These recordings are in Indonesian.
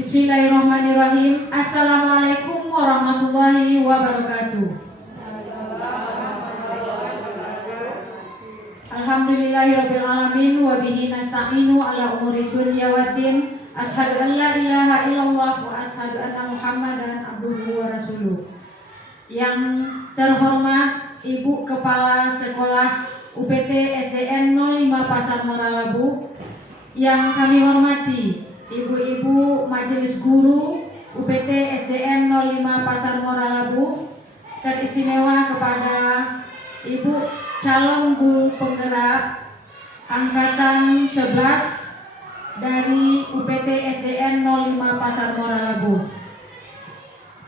Bismillahirrahmanirrahim. Assalamualaikum warahmatullahi wabarakatuh. Alhamdulillahirabbil alamin wa bihi nasta'inu ala umuri dunya waddin. Asyhadu an la ilaha illallah wa asyhadu anna Muhammadan abduhu wa rasuluh. Yang terhormat Ibu Kepala Sekolah UPT SDN 05 Pasar Moralabu, yang kami hormati Ibu-ibu Majelis Guru UPT SDN 05 Pasar Moralabu, teristimewa kepada Ibu calon guru penggerak angkatan 11 dari UPT SDN 05 Pasar Moralabu.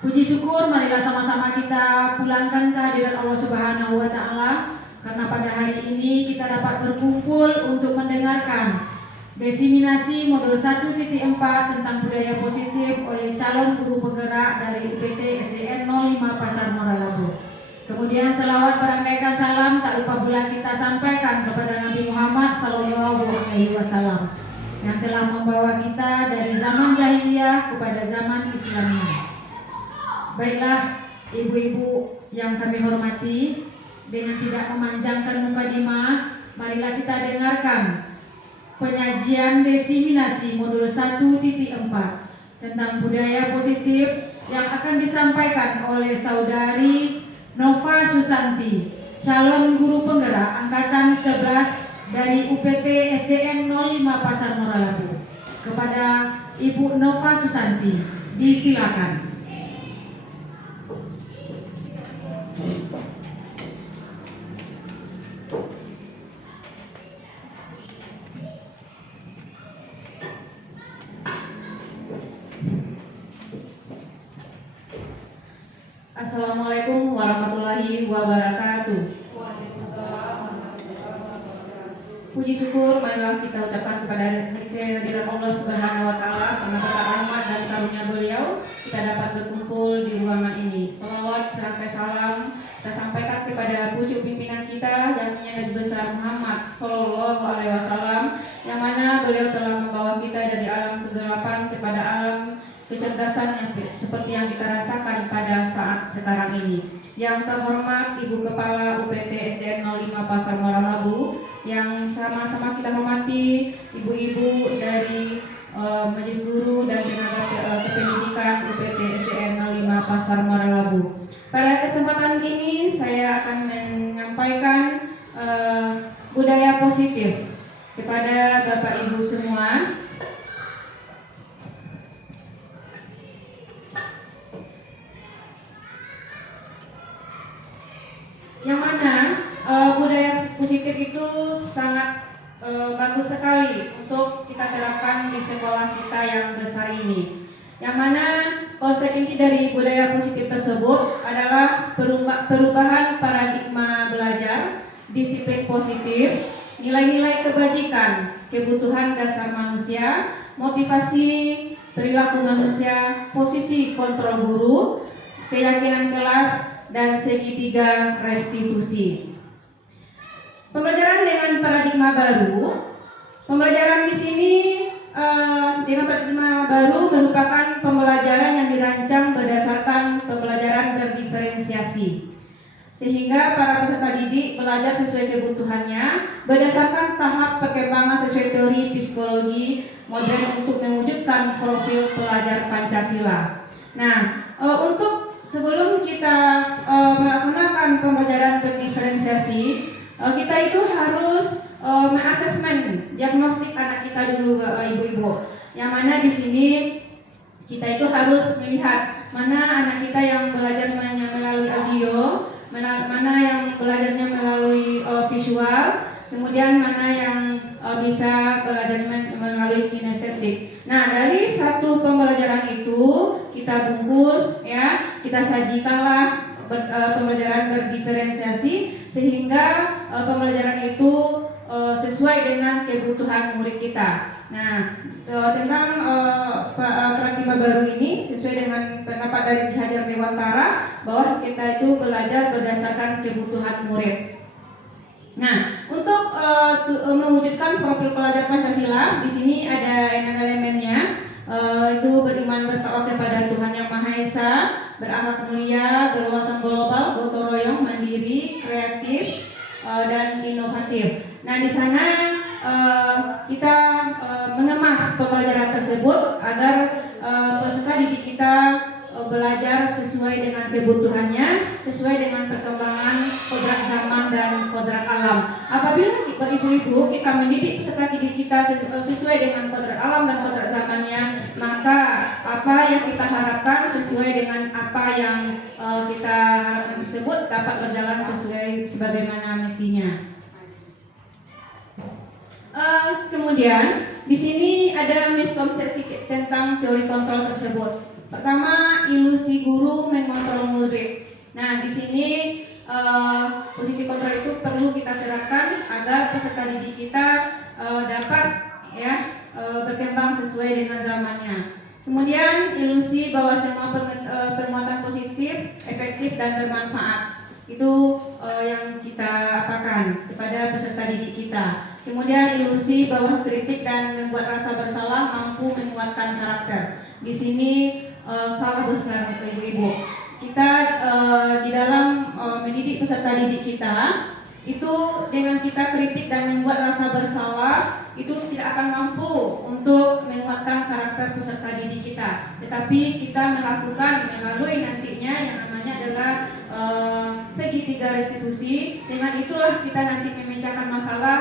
Puji syukur marilah sama-sama kita pulangkan kehadiran Allah Subhanahu wa taala, karena pada hari ini kita dapat berkumpul untuk mendengarkan Desiminasi modul 1.4 tentang budaya positif oleh calon guru penggerak dari UPT SDN 05 Pasar Moralabu. Kemudian selawat berangkaikan salam tak lupa pula kita sampaikan kepada Nabi Muhammad SAW yang telah membawa kita dari zaman jahiliyah kepada zaman Islamiyah. Baiklah ibu-ibu yang kami hormati, dengan tidak memanjangkan mukadimah, marilah kita dengarkan penyajian desiminasi modul 1.4 tentang budaya positif yang akan disampaikan oleh Saudari Nova Susanti, calon guru penggerak angkatan 11 dari UPT SDN 05 Pasar Moralabu. Kepada Ibu Nova Susanti, disilakan. Assalamualaikum warahmatullahi wabarakatuh. Puji syukur marilah kita ucapkan kepada kehadirat Allah Subhanahu wa taala, karena berkat rahmat dan karunia beliau kita dapat berkumpul di ruangan ini. Salawat serangkai salam kita sampaikan kepada pucuk pimpinan kita yang Nabi besar Muhammad sallallahu alaihi wasallam, yang mana beliau telah membawa kita dari alam kegelapan kepada alam kecerdasan yang seperti yang kita rasakan pada saat sekarang ini. Yang terhormat Ibu Kepala UPT SDN 05 Pasar Moralabu, yang sama-sama kita hormati ibu-ibu dari Majelis Guru dan Tenaga Kependidikan UPT SDN 05 Pasar Moralabu. Pada kesempatan ini saya akan menyampaikan budaya positif kepada Bapak Ibu semua. Yang mana budaya positif itu sangat bagus sekali untuk kita terapkan di sekolah kita yang besar ini. Yang mana konsep inti dari budaya positif tersebut adalah perubahan paradigma belajar, disiplin positif, nilai-nilai kebajikan, kebutuhan dasar manusia, motivasi perilaku manusia, posisi kontrol guru, keyakinan kelas, dan segitiga restitusi. Pembelajaran dengan paradigma baru. Pembelajaran di sini dengan paradigma baru merupakan pembelajaran yang dirancang berdasarkan pembelajaran berdiferensiasi, sehingga para peserta didik belajar sesuai kebutuhannya berdasarkan tahap perkembangan sesuai teori psikologi modern untuk mewujudkan profil pelajar Pancasila. Nah, untuk sebelum kita melaksanakan pembelajaran berdiferensiasi, kita itu harus mengasesmen diagnostik anak kita dulu, ibu-ibu. Yang mana di sini kita itu harus melihat mana anak kita yang belajarnya melalui audio, mana yang belajarnya melalui visual, kemudian mana yang bisa belajar melalui kinestetik. Nah, dari satu pembelajaran itu kita bungkus, ya, kita sajikanlah pembelajaran berdiferensiasi sehingga pembelajaran itu sesuai dengan kebutuhan murid kita. Nah, tentang paradigma baru ini sesuai dengan pendapat dari Ki Hajar Dewantara bahwa kita itu belajar berdasarkan kebutuhan murid. Nah, untuk mewujudkan profil pelajar Pancasila, di sini ada 6 elemennya. yaitu beriman bertakwa kepada Tuhan Yang Maha Esa, berakhlak mulia, berwawasan global, gotong royong, mandiri, kreatif, dan inovatif. Nah, di sana kita mengemas pembelajaran tersebut agar peserta didik kita belajar sesuai dengan kebutuhannya, sesuai dengan perkembangan kodrat zaman dan kodrat alam. Apabila ibu-ibu kita mendidik peserta didik kita sesuai dengan kodrat alam dan kodrat zamannya, maka apa yang kita harapkan sesuai dengan apa yang kita harapkan tersebut dapat berjalan sesuai sebagaimana mestinya. Kemudian di sini ada miskonsepsi tentang teori kontrol tersebut. Pertama, ilusi guru mengontrol murid. Nah, di sini posisi kontrol itu perlu kita terapkan agar peserta didik kita dapat berkembang sesuai dengan zamannya. Kemudian ilusi bahwa semua penguatan positif, efektif dan bermanfaat itu yang kita apakan kepada peserta didik kita. Kemudian ilusi bahwa kritik dan membuat rasa bersalah mampu menguatkan karakter. Di sini salah besar ibu-ibu. Kita di dalam mendidik peserta didik kita itu dengan kita kritik dan membuat rasa bersalah itu tidak akan mampu untuk menguatkan karakter peserta didik kita. Tetapi kita melakukan melalui nantinya yang namanya adalah segitiga restitusi. Dengan itulah kita nanti memecahkan masalah,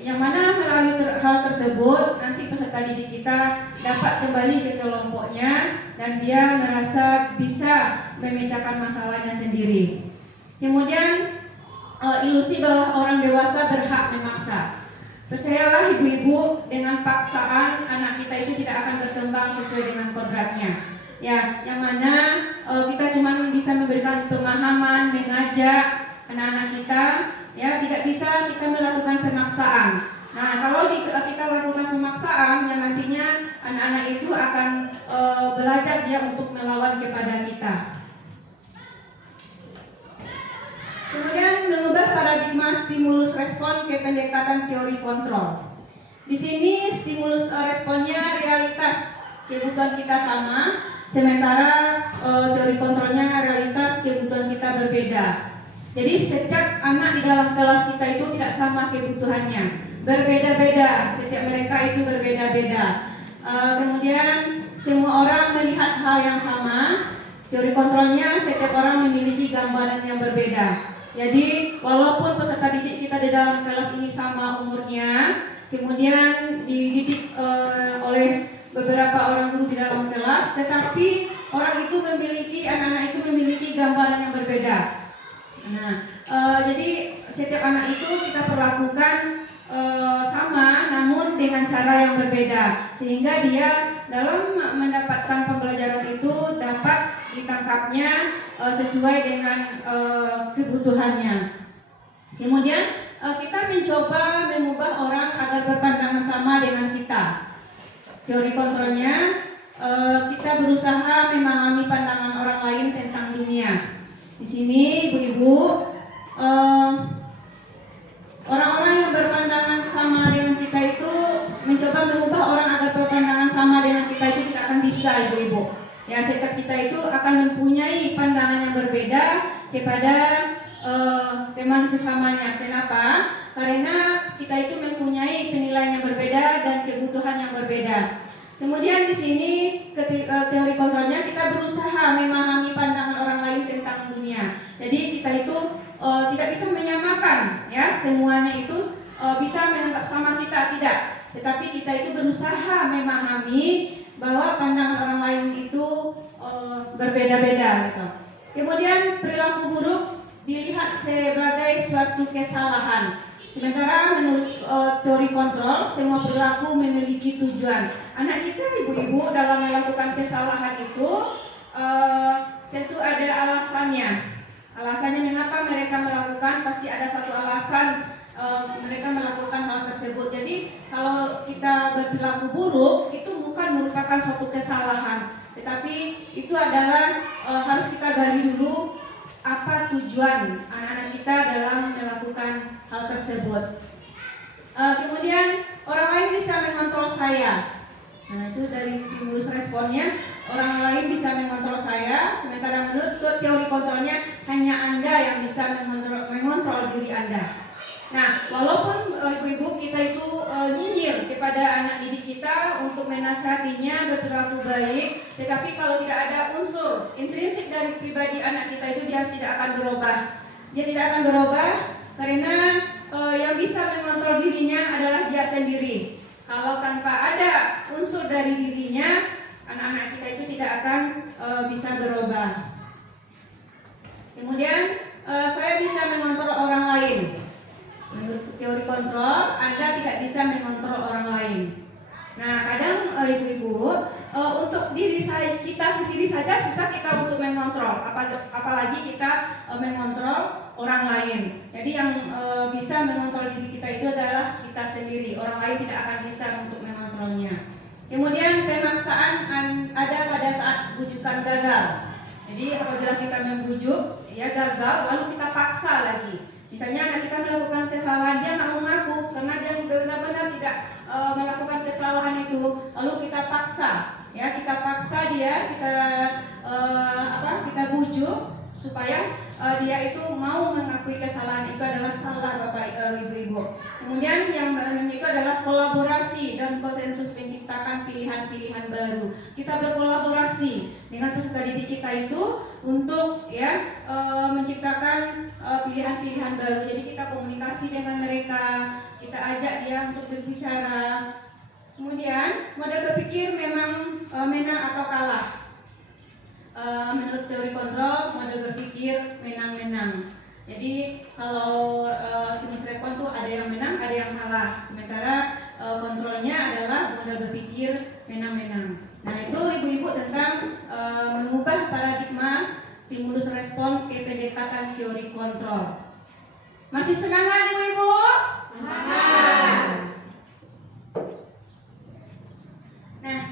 yang mana melalui hal tersebut nanti peserta didik kita dapat kembali ke kelompoknya dan dia merasa bisa memecahkan masalahnya sendiri. Kemudian ilusi bahwa orang dewasa berhak memaksa. Percayalah ibu-ibu, dengan paksaan anak kita itu tidak akan berkembang sesuai dengan kodratnya. Ya, yang mana kita cuma bisa memberikan pemahaman, mengajak anak-anak kita, ya tidak bisa kita melakukan pemaksaan. Nah, kalau kita lakukan pemaksaan, yang nantinya anak-anak itu akan belajar dia untuk melawan kepada kita. Kemudian mengubah paradigma stimulus respon ke pendekatan teori kontrol. Di sini stimulus responnya realitas kebutuhan kita sama, sementara teori kontrolnya realitas kebutuhan kita berbeda. Jadi setiap anak di dalam kelas kita itu tidak sama kebutuhannya, berbeda-beda, setiap mereka itu berbeda-beda. Kemudian semua orang melihat hal yang sama, teori kontrolnya setiap orang memiliki gambaran yang berbeda. Jadi walaupun peserta didik kita di dalam kelas ini sama umurnya, kemudian dididik oleh beberapa orang guru di dalam kelas, tetapi orang itu anak-anak itu memiliki gambaran yang berbeda. Nah, jadi setiap anak itu kita perlakukan sama, namun dengan cara yang berbeda, sehingga dia dalam mendapatkan pembelajaran itu dapat ditangkapnya sesuai dengan kebutuhannya. Kemudian kita mencoba mengubah orang agar berpandangan sama dengan kita. Teori kontrolnya kita berusaha memahami pandangan orang lain tentang dunia. Di sini ibu-ibu, orang-orang yang berpandangan sama dengan kita itu mencoba mengubah orang agar berpandangan sama dengan kita itu tidak akan bisa, ibu-ibu. Ya, setiap kita itu akan mempunyai pandangan yang berbeda kepada teman sesamanya. Kenapa? Karena kita itu mempunyai penilaian yang berbeda dan kebutuhan yang berbeda. Kemudian di sini teori kontrolnya kita berusaha memahami pandangan orang lain tentang dunia. Jadi kita itu tidak bisa menyamakan, ya semuanya itu bisa menganggap sama kita, tidak. Tetapi kita itu berusaha memahami bahwa pandangan orang lain itu berbeda-beda, gitu. Kemudian perilaku buruk dilihat sebagai suatu kesalahan. Sementara menurut teori kontrol, semua perilaku memiliki tujuan. Anak kita, ibu-ibu, dalam melakukan kesalahan itu tentu ada alasannya. Alasannya mengapa mereka melakukan, pasti ada satu alasan mereka melakukan hal tersebut. Jadi kalau kita berperilaku buruk, itu bukan merupakan suatu kesalahan, tetapi itu adalah harus kita gali dulu apa tujuan anak-anak kita dalam melakukan hal tersebut. Kemudian orang lain bisa mengontrol saya. Nah, itu dari stimulus responnya, orang lain bisa mengontrol saya, sementara menurut teori kontrolnya hanya Anda yang bisa mengontrol diri Anda. Nah, walaupun ibu-ibu kita itu nyinyir kepada anak didik kita untuk menasihatinya berperilaku baik, tetapi kalau tidak ada unsur intrinsik dari pribadi anak kita itu, dia tidak akan berubah. Dia tidak akan berubah karena yang bisa mengontrol dirinya adalah dia sendiri. Kalau tanpa ada unsur dari dirinya, anak-anak kita itu tidak akan bisa berubah. Kemudian saya bisa mengontrol orang lain. Menurut teori kontrol, Anda tidak bisa mengontrol orang lain. Nah, kadang ibu-ibu untuk diri kita sendiri saja susah kita untuk mengontrol, apalagi kita mengontrol orang lain. Jadi yang bisa mengontrol diri kita itu adalah kita sendiri. Orang lain tidak akan bisa untuk mengontrolnya. Kemudian pemaksaan ada pada saat bujukan gagal. Jadi apabila kita membujuk, ya gagal, lalu kita paksa lagi. Misalnya anak kita melakukan kesalahan, dia nggak mau ngaku karena dia benar-benar tidak melakukan kesalahan itu, lalu kita paksa, ya kita paksa dia, kita bujuk supaya dia itu mau mengakui kesalahan itu adalah salah, Bapak Ibu-ibu. Kemudian yang itu adalah kolaborasi dan konsensus menciptakan pilihan-pilihan baru. Kita berkolaborasi dengan peserta didik kita itu untuk menciptakan pilihan-pilihan baru. Jadi kita komunikasi dengan mereka, kita ajak dia untuk berbicara. Kemudian model berpikir memang menang atau kalah. Menurut teori kontrol, model berpikir menang-menang. Jadi kalau stimulus respon itu ada yang menang, ada yang kalah. Sementara kontrolnya adalah model berpikir menang-menang. Nah, itu ibu-ibu tentang mengubah paradigma stimulus respon ke pendekatan teori kontrol. Masih semangat ibu-ibu? Semangat. Nah,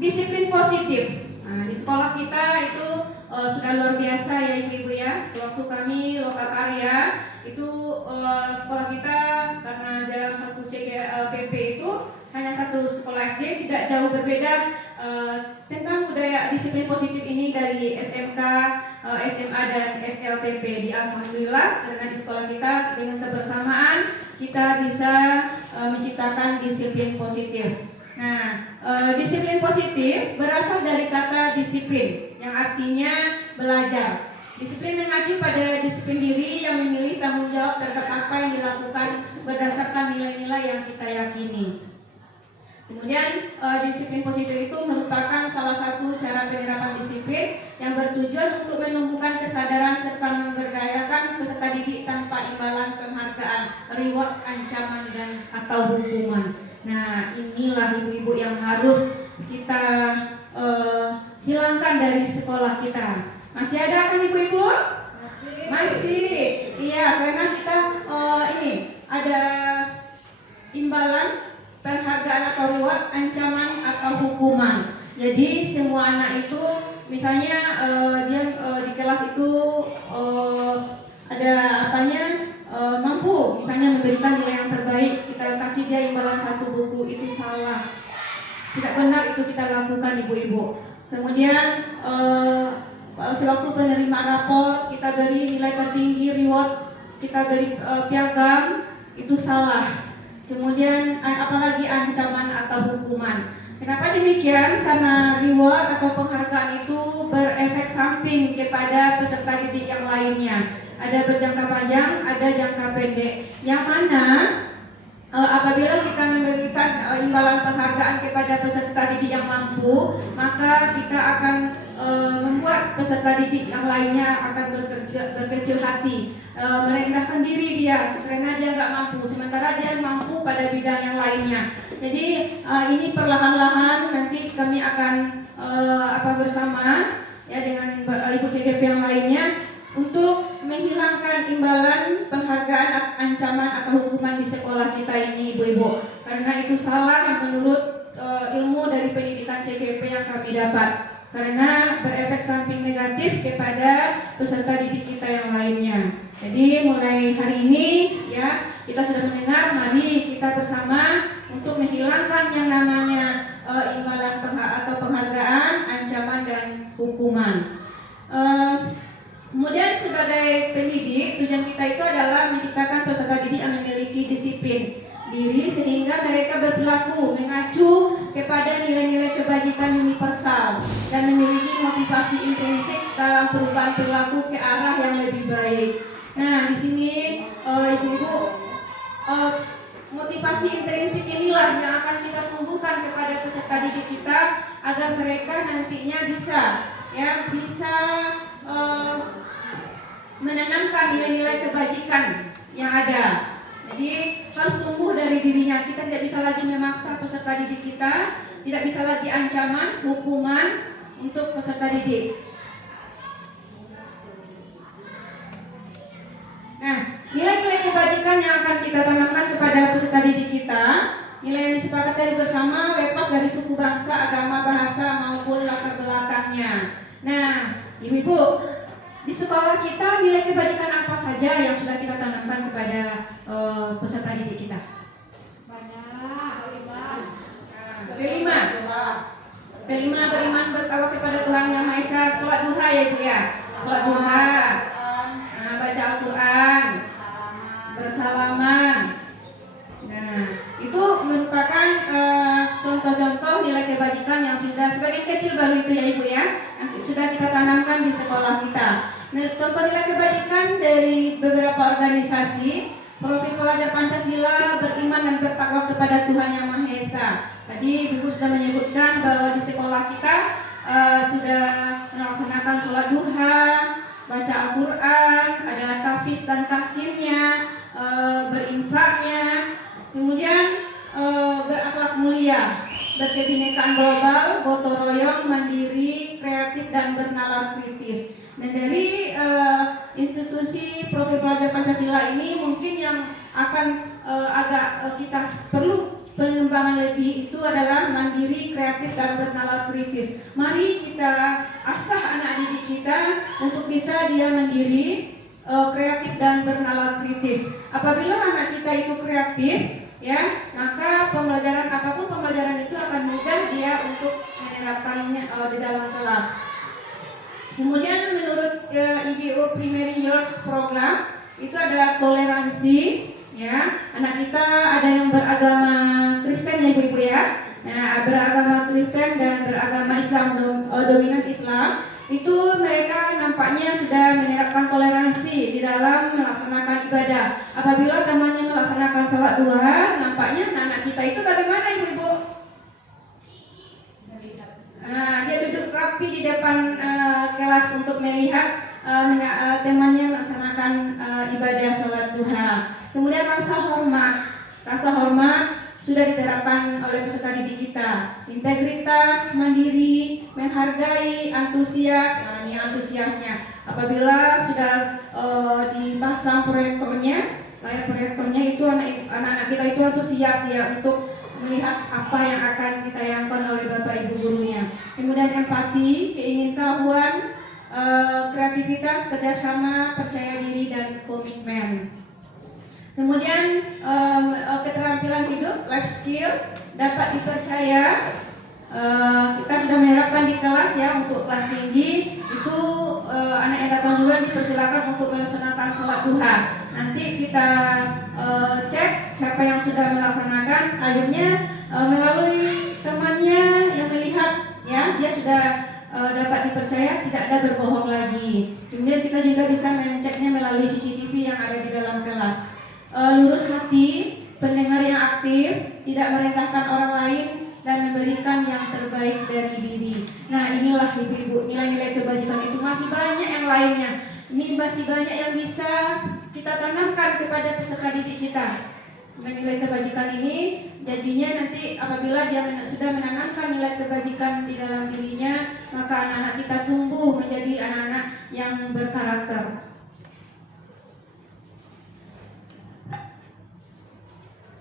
disiplin positif. Nah, di sekolah kita itu sudah luar biasa ya ibu-ibu ya. Sewaktu kami lokal karya itu sekolah kita karena dalam satu CGPP itu hanya satu sekolah SD, tidak jauh berbeda tentang budaya disiplin positif ini dari SMK, SMA dan SLTP. Alhamdulillah karena di sekolah kita dengan kebersamaan kita bisa menciptakan disiplin positif. Nah, disiplin positif berasal dari kata disiplin yang artinya belajar. Disiplin mengacu pada disiplin diri yang memilih tanggung jawab terhadap apa yang dilakukan berdasarkan nilai-nilai yang kita yakini. Kemudian disiplin positif itu merupakan salah satu cara penerapan disiplin yang bertujuan untuk menumbuhkan kesadaran serta memberdayakan peserta didik tanpa imbalan penghargaan, reward, ancaman dan atau hukuman. Nah, inilah ibu-ibu yang harus kita hilangkan dari sekolah kita. Masih ada kan ibu-ibu? Masih. Iya, karena kita ini ada imbalan, penghargaan atau reward, ancaman atau hukuman. Jadi semua anak itu misalnya dia di kelas itu ada apanya mampu misalnya memberikan nilai yang terbaik, kita kasih dia imbalan 1 buku, itu salah, tidak benar itu kita lakukan ibu-ibu. Kemudian sewaktu penerimaan rapor kita beri nilai tertinggi, reward, kita beri piagam, itu salah. Kemudian apalagi ancaman atau hukuman. Kenapa demikian? Karena reward atau penghargaan itu berefek samping kepada peserta didik yang lainnya. Ada berjangka panjang, ada jangka pendek. Yang mana apabila kita memberikan imbalan penghargaan kepada peserta didik yang mampu, maka kita akan membuat peserta didik yang lainnya akan berkecil hati, merendahkan diri dia karena dia nggak mampu, sementara dia mampu pada bidang yang lainnya. Jadi ini perlahan-lahan nanti kami akan bersama ya dengan ibu CGP yang lainnya untuk menghilangkan imbalan, penghargaan, ancaman atau hukuman di sekolah kita ini ibu-ibu, karena itu salah menurut ilmu dari pendidikan CGP yang kami dapat, karena berefek samping negatif kepada peserta didik kita yang lainnya. Jadi mulai hari ini ya kita sudah mendengar, mari kita bersama untuk untuk menghilangkan yang namanya imbalan atau penghargaan, ancaman dan hukuman. Kemudian sebagai pendidik, tujuan kita itu adalah menciptakan peserta didik yang memiliki disiplin diri sehingga mereka berperilaku mengacu kepada nilai-nilai kebajikan universal dan memiliki motivasi intrinsik dalam perubahan perilaku ke arah yang lebih baik. Nah, di sini ibu-ibu, motivasi intrinsik inilah yang akan kita tumbuhkan kepada peserta didik kita agar mereka nantinya bisa menanamkan nilai-nilai kebajikan yang ada. Jadi harus tumbuh dari dirinya. Kita tidak bisa lagi memaksa peserta didik kita, tidak bisa lagi ancaman, hukuman untuk peserta didik. Nah, nilai-nilai kebajikan yang akan kita tanamkan kepada peserta didik kita, nilai yang disepakati bersama lepas dari suku, bangsa, agama, bahasa maupun latar belakangnya. Nah, ibu-ibu, di sekolah kita nilai kebajikan apa saja yang sudah kita tanamkan kepada peserta didik kita? Banyak. Kelima, beriman bertawakal kepada Tuhan Yang Maha Esa, sholat duha ya ibu ya, sholat duha, baca Al-Quran, bersalaman. Nah, itu merupakan contoh-contoh nilai kebajikan yang sudah sebagian kecil baru itu ya ibu ya, yang sudah kita tanamkan di sekolah kita. Nah, contoh nilai kebajikan dari beberapa organisasi, profil pelajar Pancasila, beriman dan bertakwa kepada Tuhan Yang Maha Esa. Tadi ibu sudah menyebutkan bahwa di sekolah kita sudah melaksanakan sholat duha, baca Al-Quran, ada tahfiz dan tahsinnya, berinfaknya, kemudian berakhlak mulia, berkebinekaan global, gotong royong, mandiri, kreatif dan bernalar kritis. Dan dari institusi profil pelajar Pancasila ini mungkin yang akan agak kita perlu pengembangan lebih itu adalah mandiri, kreatif dan bernalar kritis. Mari kita asah anak didik kita untuk bisa dia mandiri, kreatif dan bernalar kritis. Apabila anak kita itu kreatif, ya, maka pembelajaran apapun pembelajaran itu akan mudah dia untuk menerapkannya di dalam kelas. Kemudian menurut IBO Primary Years Program itu adalah toleransi, ya. Anak kita ada yang beragama Kristen ya ibu-ibu ya. Nah, beragama Kristen dan beragama Islam dominan Islam, itu mereka nampaknya sudah menerapkan toleransi di dalam melaksanakan ibadah. Apabila temannya melaksanakan sholat duha, nampaknya anak-anak kita itu bagaimana ibu-ibu? Nah, dia duduk rapi di depan kelas untuk melihat temannya melaksanakan ibadah sholat duha. Kemudian rasa hormat sudah diterapkan oleh peserta didik kita. Integritas, mandiri, menghargai, antusias. Nah, ini antusiasnya. Apabila sudah dipasang proyektornya, layar proyektornya itu anak-anak kita itu antusias dia untuk melihat apa yang akan ditayangkan oleh bapak ibu gurunya. Kemudian empati, keingintahuan, kreativitas, kerjasama, percaya diri dan komitmen. Kemudian keterampilan hidup, life skill, dapat dipercaya. Kita sudah menerapkan di kelas ya, untuk kelas tinggi itu anak yang datang duluan dipersilakan untuk melaksanakan sholat duha. Nanti kita cek siapa yang sudah melaksanakan. Akhirnya melalui temannya yang melihat ya, dia sudah dapat dipercaya, tidak ada berbohong lagi. Kemudian kita juga bisa mengeceknya melalui CCTV yang ada di dalam kelas. Lurus hati, pendengar yang aktif, tidak merendahkan orang lain, dan memberikan yang terbaik dari diri. Nah, inilah ibu-ibu, nilai-nilai kebajikan itu masih banyak yang lainnya. Ini masih banyak yang bisa kita tanamkan kepada peserta didik kita. Nilai kebajikan ini jadinya nanti apabila dia sudah menanamkan nilai kebajikan di dalam dirinya, maka anak-anak kita tumbuh menjadi anak-anak yang berkarakter.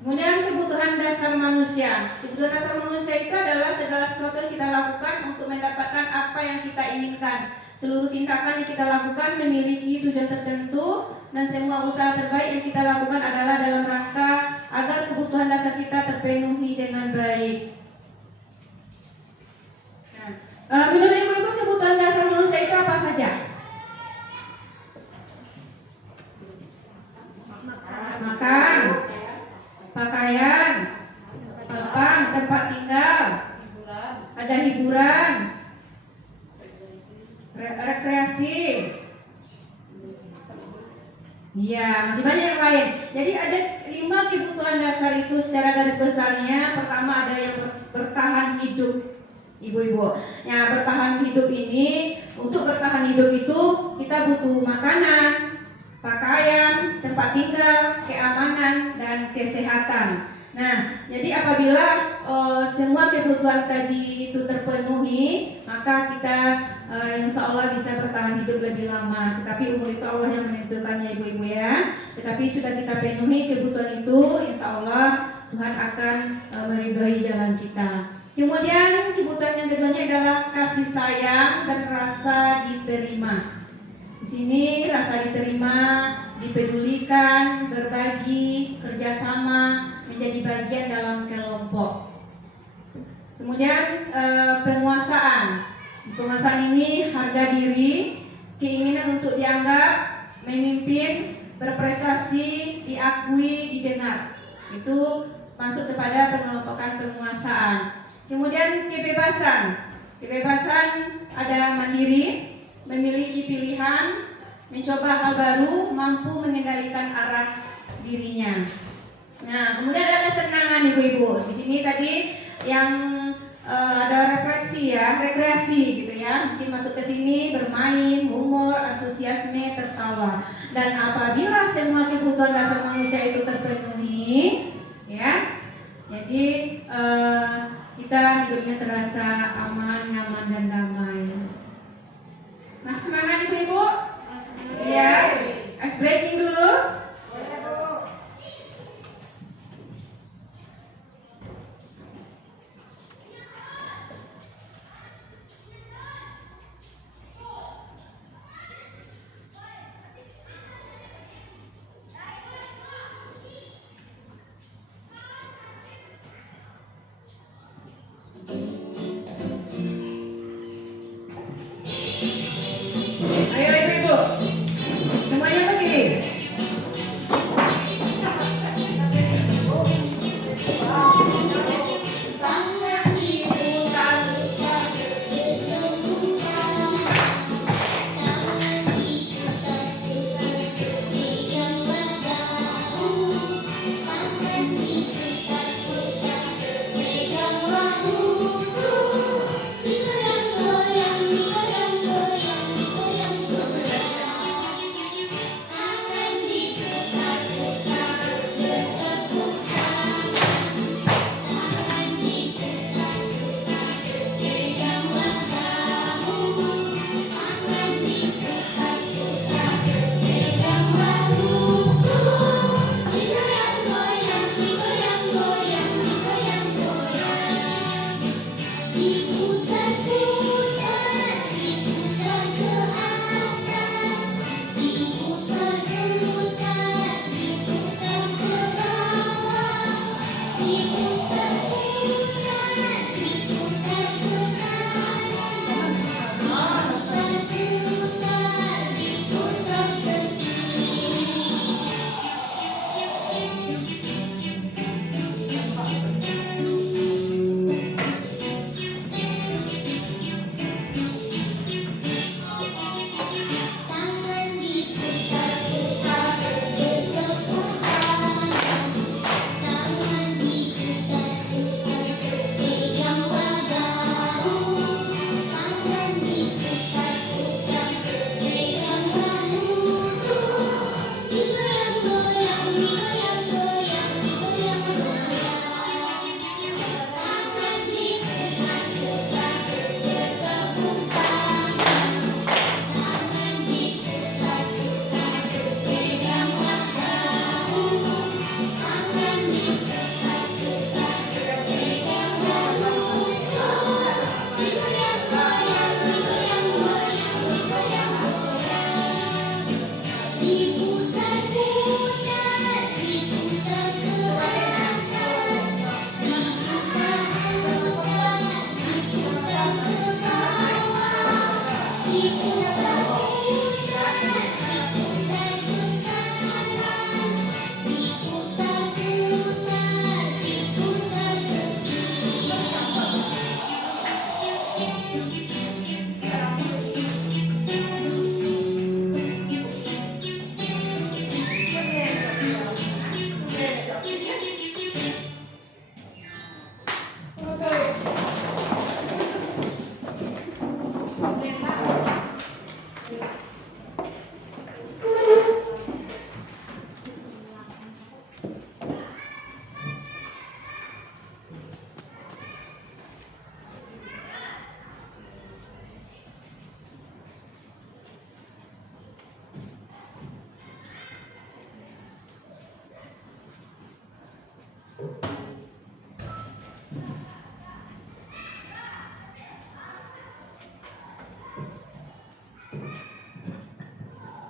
Kemudian kebutuhan dasar manusia. Kebutuhan dasar manusia itu adalah segala sesuatu yang kita lakukan untuk mendapatkan apa yang kita inginkan. Seluruh tindakan yang kita lakukan memiliki tujuan tertentu, dan semua usaha terbaik yang kita lakukan adalah dalam rangka agar kebutuhan dasar kita terpenuhi dengan baik. Nah, menurut ibu-ibu kebutuhan dasar manusia itu apa saja? Makan, pakaian, tempat tinggal, ada hiburan, rekreasi. Ya, masih banyak yang lain. Jadi ada 5 kebutuhan dasar itu secara garis besarnya. Pertama ada yang bertahan hidup, ibu-ibu. Yang bertahan hidup ini, untuk bertahan hidup itu kita butuh makanan, pakaian, tempat tinggal, keamanan, dan kesehatan. Nah, jadi apabila semua kebutuhan tadi itu terpenuhi, maka kita insya Allah bisa bertahan hidup lebih lama. Tetapi umur itu Allah yang menentukannya, ibu-ibu ya. Tetapi sudah kita penuhi kebutuhan itu, insya Allah Tuhan akan meridhoi jalan kita. Kemudian kebutuhan yang keduanya adalah kasih sayang dan rasa diterima. Di sini rasa diterima, dipedulikan, berbagi, kerjasama, menjadi bagian dalam kelompok. Kemudian penguasaan. Penguasaan ini harga diri, keinginan untuk dianggap, memimpin, berprestasi, diakui, didengar. Itu masuk kepada pengelompokan penguasaan. Kemudian kebebasan. Kebebasan ada mandiri, memiliki pilihan, mencoba hal baru, mampu mengendalikan arah dirinya. Nah, kemudian ada kesenangan ibu-ibu. Di sini tadi yang ada refleksi ya, rekreasi gitu ya. Mungkin masuk ke sini bermain, humor, antusiasme, tertawa. Dan apabila semua kebutuhan dasar manusia itu terpenuhi, ya, jadi kita hidupnya terasa aman, nyaman, dan damai. Masih semangat ibu-ibu? Ya, ice breaking dulu. Ayo ibu-ibu, semuanya berdiri.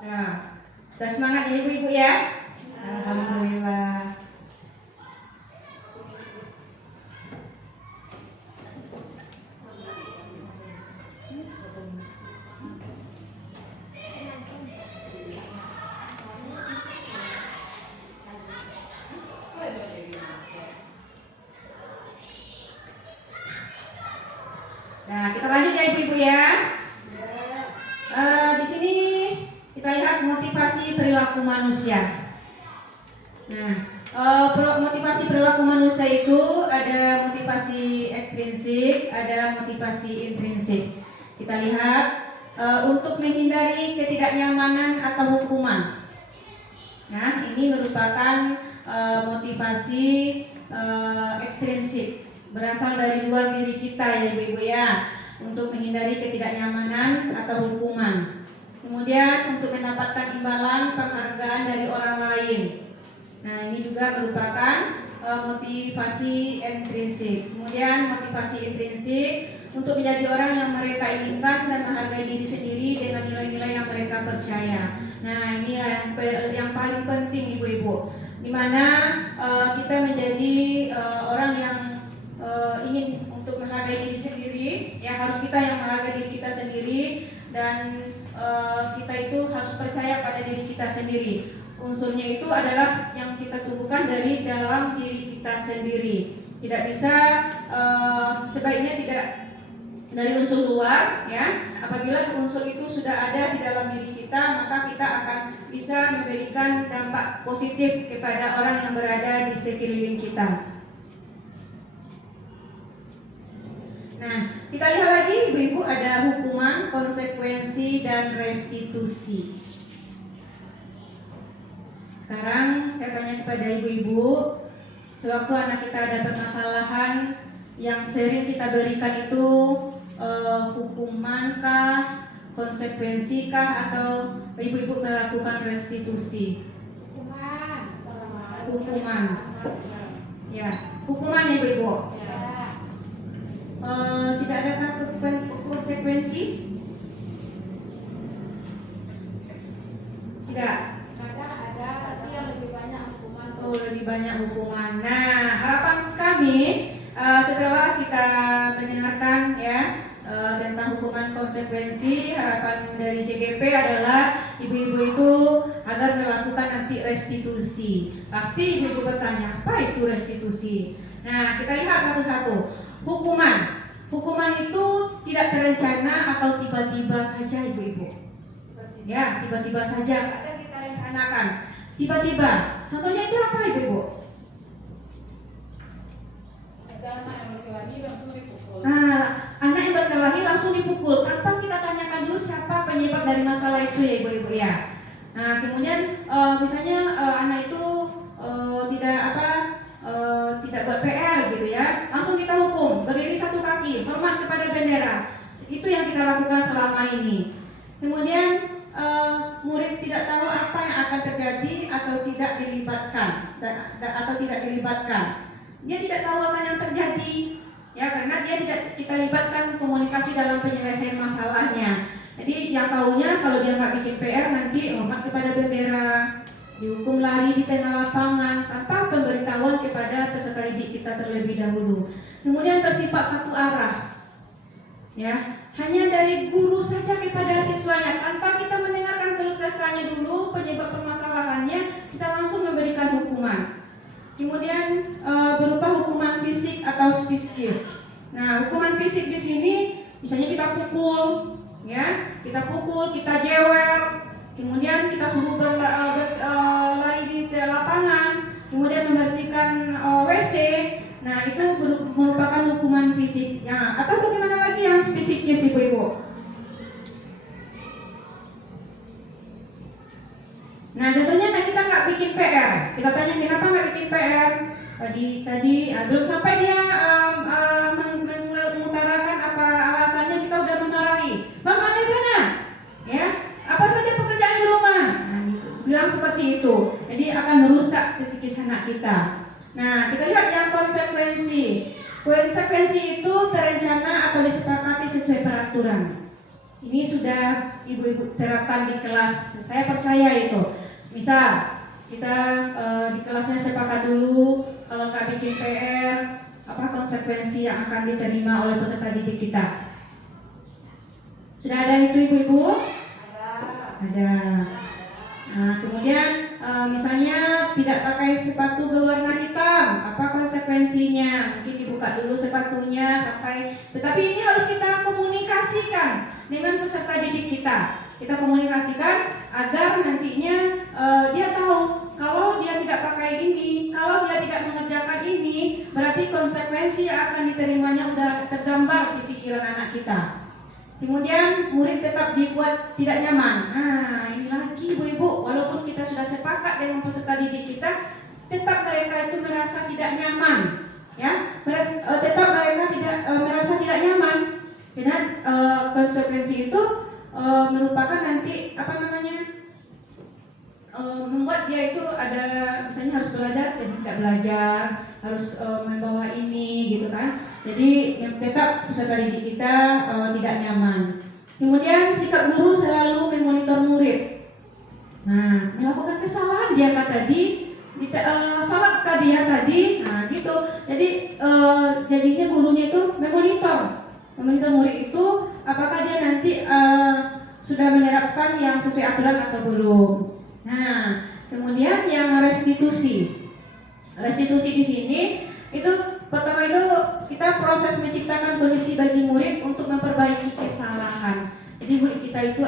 Nah, sudah semangat ya ibu-ibu ya? Alhamdulillah. Nah, kita lanjut ya ibu-ibu ya. Di sini kita lihat motivasi perilaku manusia. Nah, motivasi perilaku manusia itu ada motivasi ekstrinsik, ada motivasi intrinsik. Kita lihat untuk menghindari ketidaknyamanan atau hukuman. Nah, ini merupakan motivasi ekstrinsik, berasal dari luar diri kita ya ibu-ibu ya, untuk menghindari ketidaknyamanan atau hukuman. Kemudian untuk mendapatkan imbalan penghargaan dari orang lain. Nah, ini juga merupakan motivasi intrinsik. Kemudian motivasi intrinsik untuk menjadi orang yang mereka inginkan dan menghargai diri sendiri dengan nilai-nilai yang mereka percaya. Nah, ini yang paling penting ibu-ibu, dimana kita menjadi orang yang ingin untuk menghargai diri sendiri, ya harus kita yang menghargai diri kita sendiri, dan kita itu harus percaya pada diri kita sendiri. Unsurnya itu adalah yang kita tumbuhkan dari dalam diri kita sendiri. Tidak bisa, sebaiknya tidak dari unsur luar, ya. Apabila unsur itu sudah ada di dalam diri kita, maka kita akan bisa memberikan dampak positif kepada orang yang berada di sekeliling kita. Nah, kita lihat lagi ibu-ibu, ada hukuman, konsekuensi, dan restitusi. Sekarang saya tanya kepada ibu-ibu, sewaktu anak kita ada permasalahan, yang sering kita berikan itu hukumankah, konsekuensikah, atau ibu-ibu melakukan restitusi? Hukuman. Ya, hukuman ya ibu-ibu. Tidak ada konsekuensi? Tidak. Kadang ada, tapi yang lebih banyak hukuman. Oh, lebih banyak hukuman. Nah, harapan kami setelah kita mendengarkan ya tentang hukuman konsekuensi, harapan dari JGP adalah ibu-ibu itu agar melakukan nanti restitusi. Pasti ibu-ibu bertanya, apa itu restitusi? Nah, kita lihat satu-satu. Hukuman itu tidak terencana atau tiba-tiba saja ibu-ibu. Ya, tiba-tiba saja, kadang kita rencanakan. Tiba-tiba, contohnya itu apa ibu-ibu? Ada anak yang berkelahi langsung dipukul. Anak yang berkelahi langsung dipukul tanpa kita tanyakan dulu siapa penyebab dari masalah itu ya ibu-ibu ya. Nah, kemudian misalnya anak itu tidak buat PR gitu ya, langsung kita hukum, berdiri satu kaki, hormat kepada bendera. Itu yang kita lakukan selama ini. Kemudian murid tidak tahu apa yang akan terjadi atau tidak dilibatkan. Dia tidak tahu apa yang terjadi, ya, karena dia tidak kita libatkan komunikasi dalam penyelesaian masalahnya. Jadi yang tahunya kalau dia nggak bikin PR nanti hormat kepada bendera, dihukum lari di tengah lapangan tanpa pemberitahuan kepada peserta didik kita terlebih dahulu. Kemudian bersifat satu arah, ya, hanya dari guru saja kepada siswanya tanpa kita mendengarkan keluh kesahnya dulu, penyebab permasalahannya, kita langsung memberikan hukuman. Kemudian berupa hukuman fisik atau psikis. Nah, hukuman fisik di sini misalnya kita pukul, ya, kita jewer, kemudian kita suruh lari di lapangan, kemudian membersihkan WC. Nah, itu merupakan hukuman fisik. Ya, atau bagaimana lagi yang psikis ibu-ibu? Nah, contohnya kita nggak bikin PR. Kita tanya kenapa nggak bikin PR? Tadi belum sampai dia mengutarakan apa alasannya, kita udah memarahi. Mana? Ya, apa saja pekerjaan di rumah? Nah, bilang seperti itu. Jadi akan merusak psikis anak kita. Nah, kita lihat yang konsekuensi. Konsekuensi itu terencana atau disepakati sesuai peraturan. ini sudah ibu-ibu terapkan di kelas. Saya percaya itu. Misal kita di kelasnya sepakat dulu, kalau nggak bikin PR, apa konsekuensi yang akan diterima oleh peserta didik kita. Sudah ada itu ibu-ibu? Ada. Nah, kemudian misalnya tidak pakai sepatu berwarna hitam, apa konsekuensinya? Mungkin dibuka dulu sepatunya sampai. Tetapi ini harus kita komunikasikan dengan peserta didik kita. Kita komunikasikan agar nantinya dia tahu kalau dia tidak pakai ini, kalau dia tidak mengerjakan ini, berarti konsekuensi yang akan diterimanya sudah tergambar di pikiran anak kita. Kemudian murid tetap dibuat tidak nyaman. Nah, ini lagi ibu-ibu, walaupun kita sudah sepakat dengan peserta didik kita, tetap mereka itu merasa tidak nyaman, ya, tetap mereka tidak merasa tidak nyaman. Dengan konsekuensi itu merupakan nanti apa namanya, membuat dia itu ada misalnya harus belajar jadi tidak belajar, harus membawa ini gitu kan. Jadi yang tetap peserta didik kita tidak nyaman. Kemudian sikap guru selalu memonitor murid. Nah, melakukan kesalahan dia tadi, salah dia tadi, nah gitu. Jadi jadinya gurunya itu memonitor murid itu apakah dia nanti sudah menerapkan yang sesuai aturan atau belum. Nah, kemudian yang restitusi. Restitusi di sini itu pertama itu kita proses menciptakan kondisi bagi murid untuk memperbaiki kesalahan. Jadi murid kita itu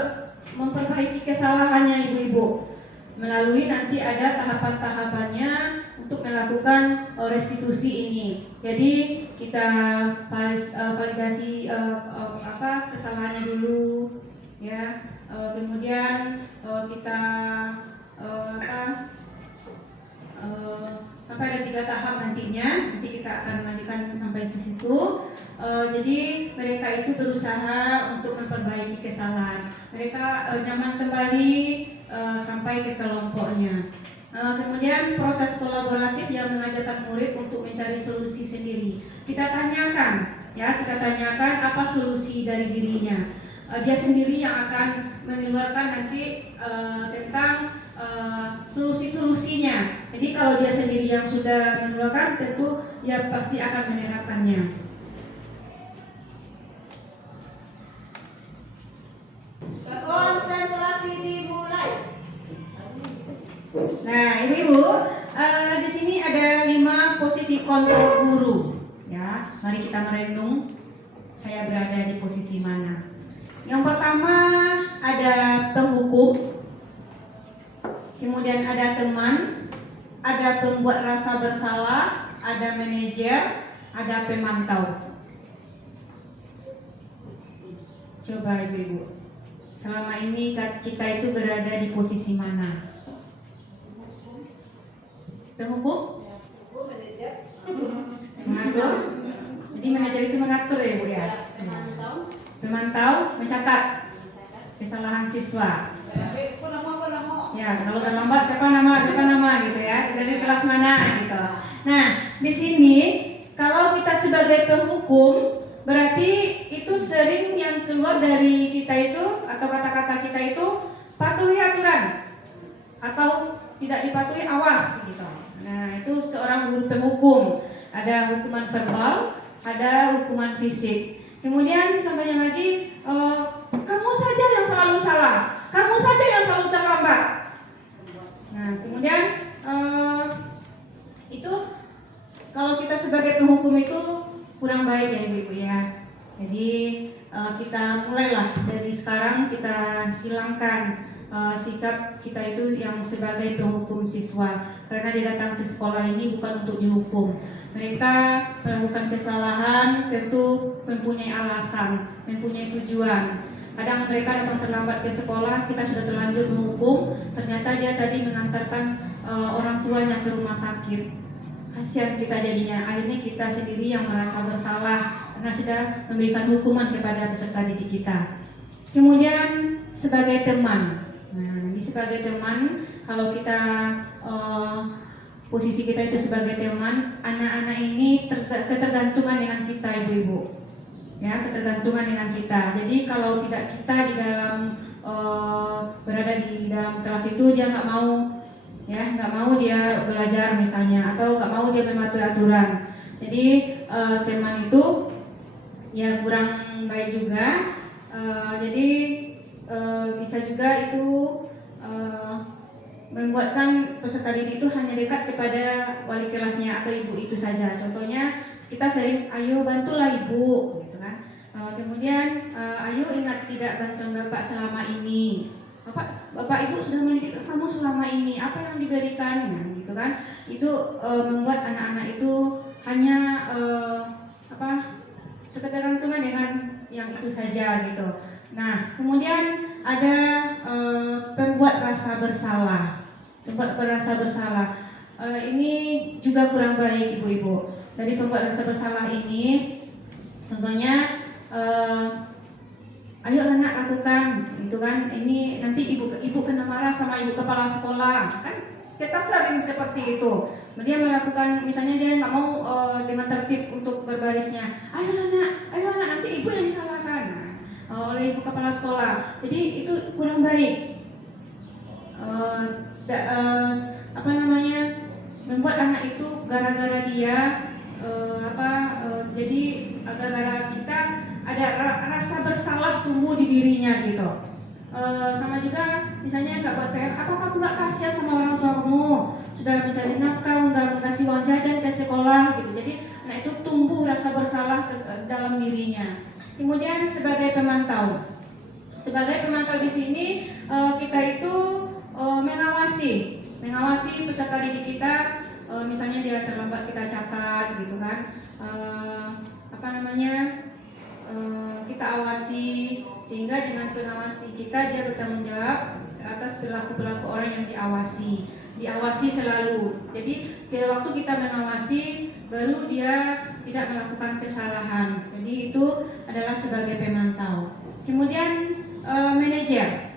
memperbaiki kesalahannya ibu-ibu. Melalui nanti ada tahapan-tahapannya untuk melakukan restitusi ini. Jadi kita validasi kesalahannya dulu, ya. Kemudian kita sampai ada 3 tahap nantinya. Nanti kita akan lanjutkan sampai ke situ. Jadi mereka itu berusaha untuk memperbaiki kesalahan. Mereka nyaman kembali sampai ke kelompoknya. Kemudian proses kolaboratif yang mengajarkan murid untuk mencari solusi sendiri. Kita tanyakan apa solusi dari dirinya. Dia sendiri yang akan mengeluarkan nanti tentang solusi-solusinya. Jadi kalau dia sendiri yang sudah mengeluarkan, tentu dia pasti akan menerapkannya. Konsentrasi dimulai. Nah, ibu-ibu, di sini ada 5 posisi kontrol guru. Ya, mari kita merenung. Saya berada di posisi mana? Yang pertama ada penghukum, kemudian ada teman, ada pembuat rasa bersalah, ada manajer, ada pemantau. Coba ibu-ibu, selama ini kita itu berada di posisi mana? Penghukum? Mengatur? Jadi manajer itu mengatur ya Bu ya? Pemantau, mencatat kesalahan siswa. Ya, kalau terlambat siapa nama gitu ya, dari kelas mana gitu. Nah, di sini kalau kita sebagai penghukum berarti itu sering yang keluar dari kita itu atau kata-kata kita itu patuhi aturan atau tidak dipatuhi awas gitu. Nah, itu seorang guru penghukum. Ada hukuman verbal, ada hukuman fisik. Kemudian contohnya lagi, kamu saja yang selalu salah, kamu saja yang selalu terlambat. Nah, kemudian itu kalau kita sebagai penghukum itu kurang baik ya ibu-ibu ya. Jadi kita mulailah dari sekarang kita hilangkan sikap kita itu yang sebagai penghukum siswa, karena dia datang ke sekolah ini bukan untuk dihukum. Mereka melakukan kesalahan tentu mempunyai alasan, mempunyai tujuan. Kadang mereka datang terlambat ke sekolah, kita sudah terlanjur menghukum, ternyata dia tadi mengantarkan orang tuanya ke rumah sakit. Kasihan kita jadinya, akhirnya kita sendiri yang merasa bersalah karena sudah memberikan hukuman kepada peserta didik kita. Kemudian sebagai teman, nah ini sebagai teman, kalau kita posisi kita itu sebagai teman, anak-anak ini ketergantungan dengan kita ibu-ibu. ya, ketergantungan dengan kita. Jadi kalau tidak kita di dalam berada di dalam kelas itu, dia nggak mau, ya, nggak mau dia belajar misalnya, atau nggak mau dia mematuhi aturan. Jadi teman itu ya kurang baik juga. Jadi bisa juga itu membuatkan peserta didik itu hanya dekat kepada wali kelasnya atau ibu itu saja. Contohnya kita sering, ayo bantulah ibu, gitu kan. Kemudian ayo ingat tidak bantuan bapak selama ini. Bapak ibu sudah mendidik kamu selama ini, apa yang diberikan, nah, gitu kan. Itu membuat anak-anak itu hanya tergantungan dengan yang itu saja gitu. Nah, kemudian ada pembuat rasa bersalah. Pembuat rasa bersalah ini juga kurang baik, ibu-ibu. Dari pembuat rasa bersalah ini, contohnya, ayo anak lakukan, gitu kan. Ini nanti ibu kena marah sama ibu kepala sekolah, kan? Kita sering seperti itu. Dia melakukan, misalnya dia nggak mau dengan tertib untuk berbarisnya. Ayo anak, nanti ibu yang disalahkan oleh ibu kepala sekolah. Jadi itu kurang baik. Membuat anak itu gara-gara dia jadi gara-gara kita ada rasa bersalah tumbuh di dirinya gitu. Sama juga misalnya nggak buat PR, apa kamu nggak kasihan sama orang tua kamu, sudah mencari nafkah, nggak kasih uang jajan ke sekolah gitu. Jadi anak itu tumbuh rasa bersalah dalam dirinya. Kemudian sebagai pemantau di sini kita itu mengawasi peserta didik kita. Misalnya dia terlambat, kita catat gitu kan. Kita awasi, sehingga dengan pengawasi kita dia bertanggung jawab atas perilaku orang yang diawasi selalu. Jadi setiap waktu kita mengawasi, baru dia tidak melakukan kesalahan. Jadi itu adalah sebagai pemantau. Kemudian manajer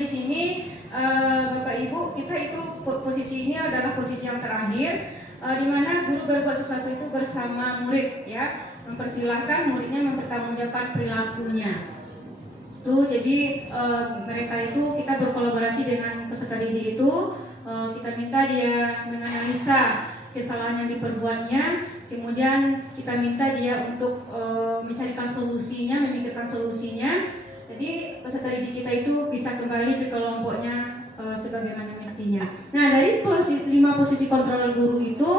di sini, Bapak Ibu, kita itu posisi ini adalah posisi yang terakhir, di mana guru berbuat sesuatu itu bersama murid, ya, mempersilahkan muridnya mempertanggungjawabkan perilakunya. Jadi mereka itu, kita berkolaborasi dengan peserta didik itu, kita minta dia menganalisa kesalahan yang diperbuatnya, kemudian kita minta dia untuk memikirkan solusinya. Jadi peserta didik kita itu bisa kembali ke kelompoknya sebagaimana mestinya. Nah, dari 5 posisi kontrol guru itu,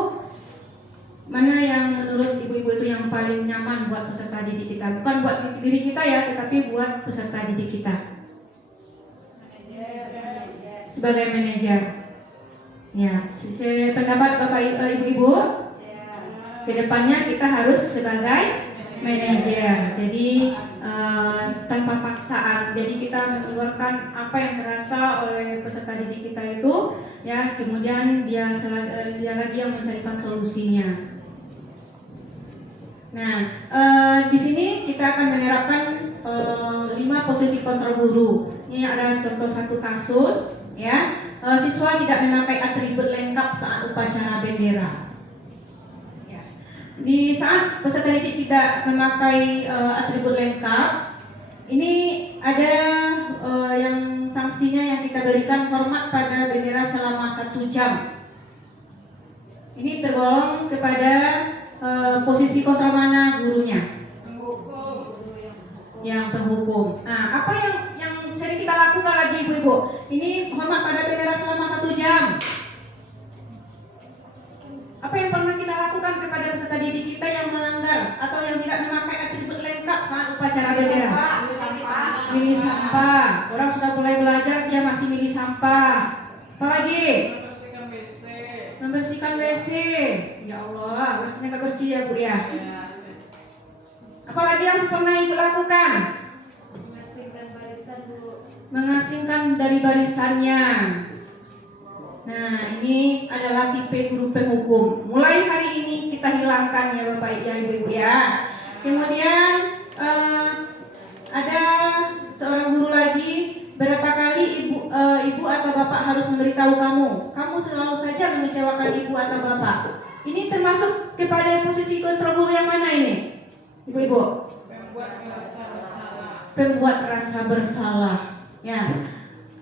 mana yang menurut ibu-ibu itu yang paling nyaman buat peserta didik kita? Bukan buat diri kita ya, tetapi buat peserta didik kita. Sebagai manajer. Ya, pendapat Bapak Ibu-ibu? Kedepannya kita harus sebagai manajer. Jadi tanpa paksaan. Jadi kita mengeluarkan apa yang terasa oleh peserta didik kita itu, ya. Kemudian dia lagi yang mencarikan solusinya. Nah, di sini kita akan menerapkan 5 posisi kontrol guru. Ini adalah contoh satu kasus, ya. Siswa tidak memakai atribut lengkap saat upacara bendera. Di saat peserta didik tidak memakai atribut lengkap, ini ada yang sanksinya yang kita berikan, hormat pada bendera selama 1 jam. Ini tergolong kepada posisi kontrol mana gurunya? Yang penghukum. Nah, apa yang sering kita lakukan lagi, ibu-ibu? Ini hormat pada bendera selama 1 jam. Apa yang pernah kita lakukan kepada peserta didik kita yang melanggar atau yang tidak memakai atribut lengkap saat upacara bendera? Milih sampah. Orang sudah mulai belajar, dia masih milih sampah. Apalagi? Membersihkan WC. Ya Allah, WC-nya nggak bersih ya, Bu, ya. Apalagi yang pernah Ibu lakukan? Mengasingkan barisan, Bu. Mengasingkan dari barisannya. Nah, ini adalah tipe guru penghukum. Mulai hari ini kita hilangkan ya Bapak ya Ibu ya. Kemudian ada seorang guru lagi, berapa kali ibu atau bapak harus memberitahu kamu selalu saja mengecewakan ibu atau bapak. Ini termasuk kepada posisi kontrol guru yang mana ini? Ibu-ibu, Membuat merasa bersalah. pembuat rasa bersalah. Ya,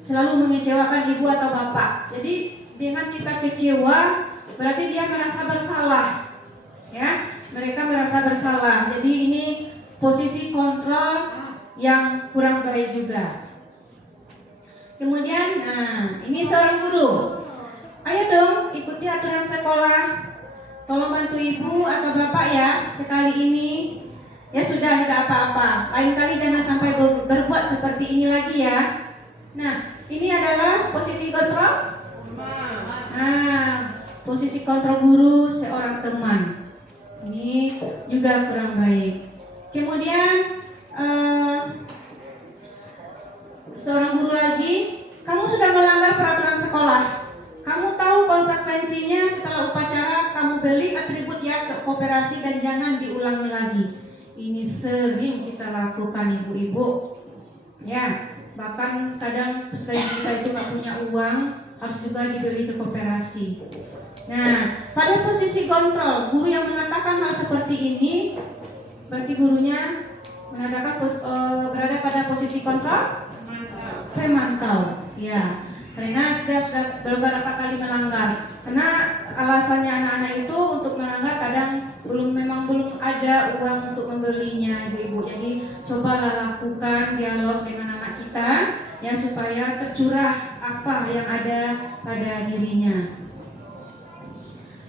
selalu mengecewakan ibu atau bapak. Jadi dengan kita kecewa, berarti dia merasa bersalah. Ya, mereka merasa bersalah. Jadi ini posisi kontrol yang kurang baik juga. Kemudian, nah ini seorang guru. Ayo dong ikuti aturan sekolah. Tolong bantu ibu atau bapak ya sekali ini. Ya sudah, tidak apa-apa. Lain kali jangan sampai berbuat seperti ini lagi ya. Nah, ini adalah posisi kontrol. Nah, posisi kontrol guru seorang teman. Ini juga kurang baik. Kemudian seorang guru lagi, kamu sudah melanggar peraturan sekolah. Kamu tahu konsekuensinya setelah upacara kamu beli atribut ya ke koperasi dan jangan diulangi lagi. Ini sering kita lakukan ibu-ibu. Ya, bahkan kadang peserta kita itu nggak punya uang, harus juga dibeli ke koperasi. Nah, pada posisi kontrol, guru yang mengatakan hal seperti ini, berarti gurunya menandakan berada pada posisi kontrol, pemantau. Ya, karena sudah beberapa kali melanggar. Karena alasannya anak-anak itu untuk melanggar kadang memang belum ada uang untuk membelinya, ibu-ibu. Jadi cobalah lakukan dialog dengan anak kita ya supaya tercurah apa yang ada pada dirinya.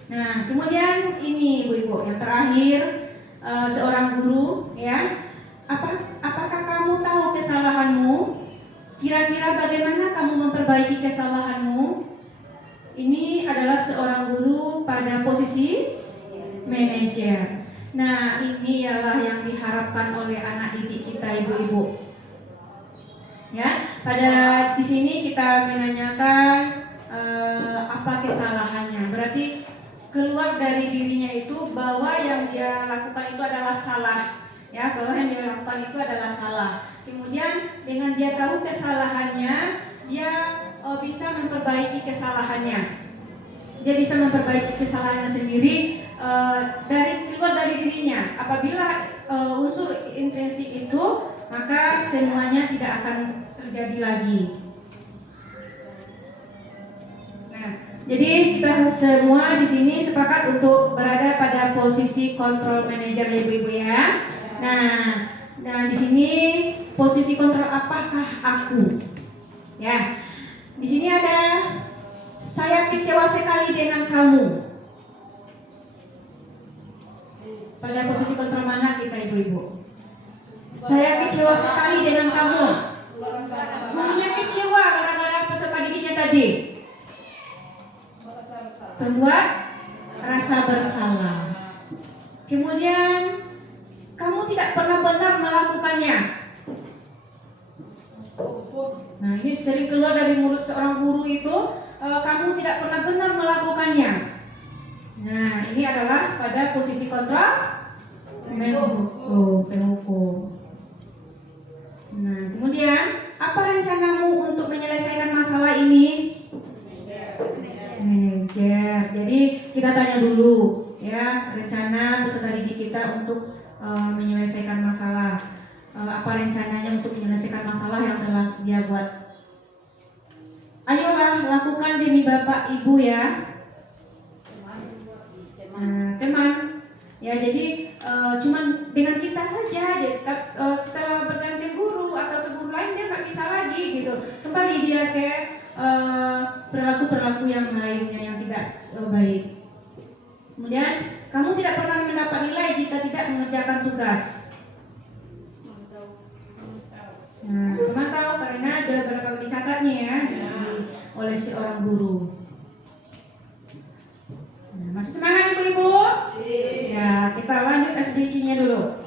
Nah, kemudian ini ibu-ibu yang terakhir, seorang guru ya. Apakah kamu tahu kesalahanmu? Kira-kira bagaimana kamu memperbaiki kesalahanmu? Ini adalah seorang guru pada posisi manajer. Nah, ini ialah yang diharapkan oleh anak didik kita ibu-ibu. Ya, pada di sini kita menanyakan apa kesalahannya. Berarti keluar dari dirinya itu bahwa yang dia lakukan itu adalah salah. Ya, bahwa yang dia lakukan itu adalah salah. Kemudian dengan dia tahu kesalahannya, dia bisa memperbaiki kesalahannya. Dia bisa memperbaiki kesalahannya sendiri keluar dari dirinya. Apabila unsur intrinsik itu, maka semuanya tidak akan terjadi lagi. Nah, jadi kita semua di sini sepakat untuk berada pada posisi kontrol manajer ya ibu-ibu ya. Nah di sini posisi kontrol apakah aku? Ya, di sini ada saya kecewa sekali dengan kamu. Pada posisi kontrol mana kita ibu-ibu? Saya kecewa sekali dengan kamu. Gurunya kecewa gara-gara peserta didiknya tadi. Membuat rasa bersalah. Kemudian kamu tidak pernah benar melakukannya. Nah, ini sering keluar dari mulut seorang guru itu, kamu tidak pernah benar melakukannya. Nah, ini adalah pada posisi kontrol penghukum. Nah, kemudian apa rencanamu untuk menyelesaikan masalah ini? Manajer. Jadi kita tanya dulu, ya, rencana peserta didik kita untuk menyelesaikan masalah. Apa rencananya untuk menyelesaikan masalah yang telah dia buat? Ayolah lakukan demi bapak ibu ya. Teman. Ya, jadi cuman dengan kita saja. Setelah berganti guru atau ke guru lain dia nggak bisa lagi gitu. Kembali dia ke perilaku yang lainnya yang tidak baik. Kemudian kamu tidak pernah mendapat nilai jika tidak mengerjakan tugas. Nah, teman tahu karena ada beberapa dicatatnya ya oleh seorang guru. Nah, masih semangat ibu-ibu? Ya, kita lanjut SDK-nya dulu.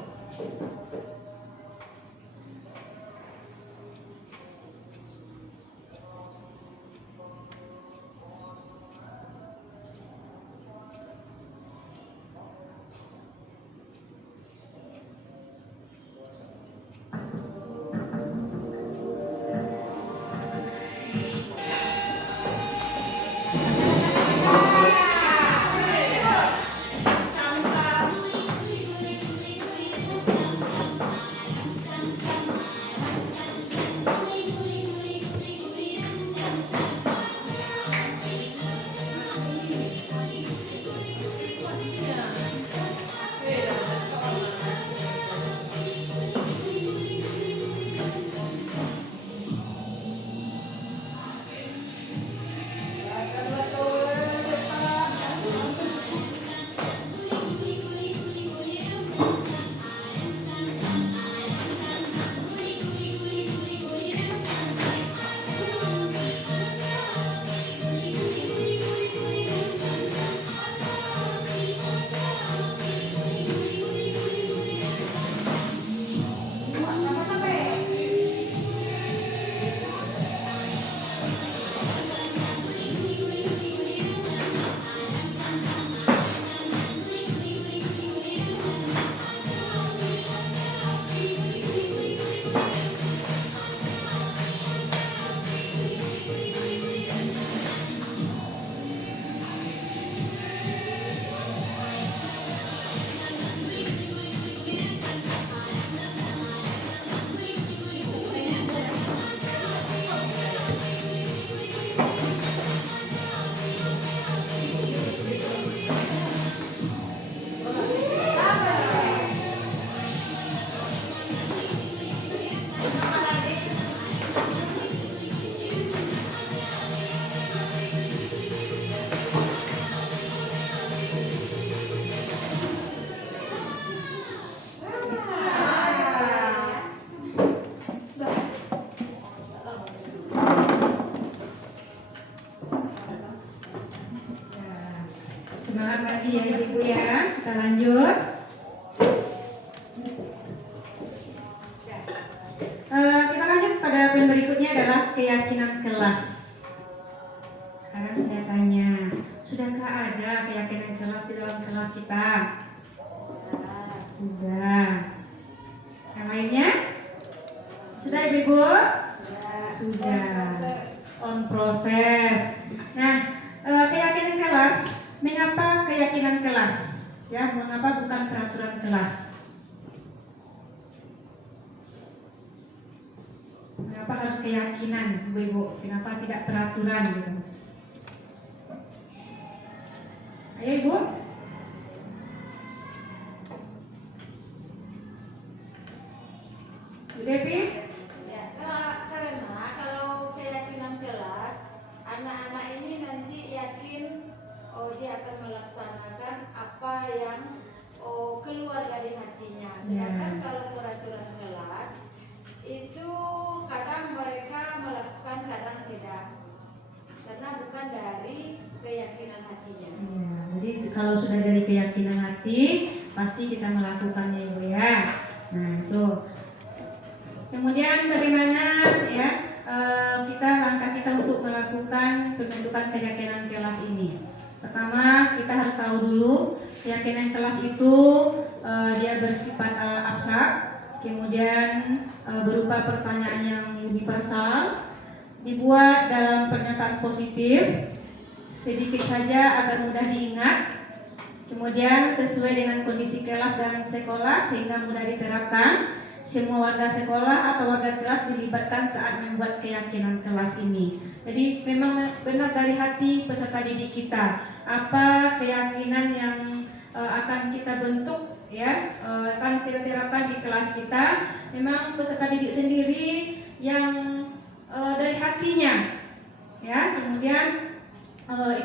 berikutnya adalah keyakinan kelas. Sekarang saya tanya, sudahkah ada keyakinan kelas di dalam kelas kita? Sudah. Yang lainnya? Sudah Ibu? Sudah. On proses. Nah, keyakinan kelas, mengapa keyakinan kelas? Ya, mengapa bukan peraturan kelas? Mengapa harus keyakinan, Ibu? Kenapa tidak peraturan gitu? Ayo Ibu. Bu Devi? Ya, karena kalau keyakinan kelas, anak-anak ini nanti yakin dia akan melaksanakan apa yang keluar dari hatinya. Sedangkan kalau peraturan kelas itu kadang mereka melakukan, kadang tidak, karena bukan dari keyakinan hatinya. Ya, jadi kalau sudah dari keyakinan hati, pasti kita melakukannya Ibu ya. Nah itu. Kemudian bagaimana ya langkah kita untuk melakukan pembentukan keyakinan kelas ini? Pertama, kita harus tahu dulu keyakinan kelas itu dia bersifat abstrak, kemudian berupa pertanyaan yang universal, dibuat dalam pernyataan positif, sedikit saja agar mudah diingat, kemudian sesuai dengan kondisi kelas dan sekolah sehingga mudah diterapkan. Semua warga sekolah atau warga kelas dilibatkan saat membuat keyakinan kelas ini. Jadi memang benar dari hati peserta didik kita apa keyakinan yang akan kita bentuk ya, akan kita terapkan di kelas kita. Memang peserta didik sendiri yang dari hatinya ya. Kemudian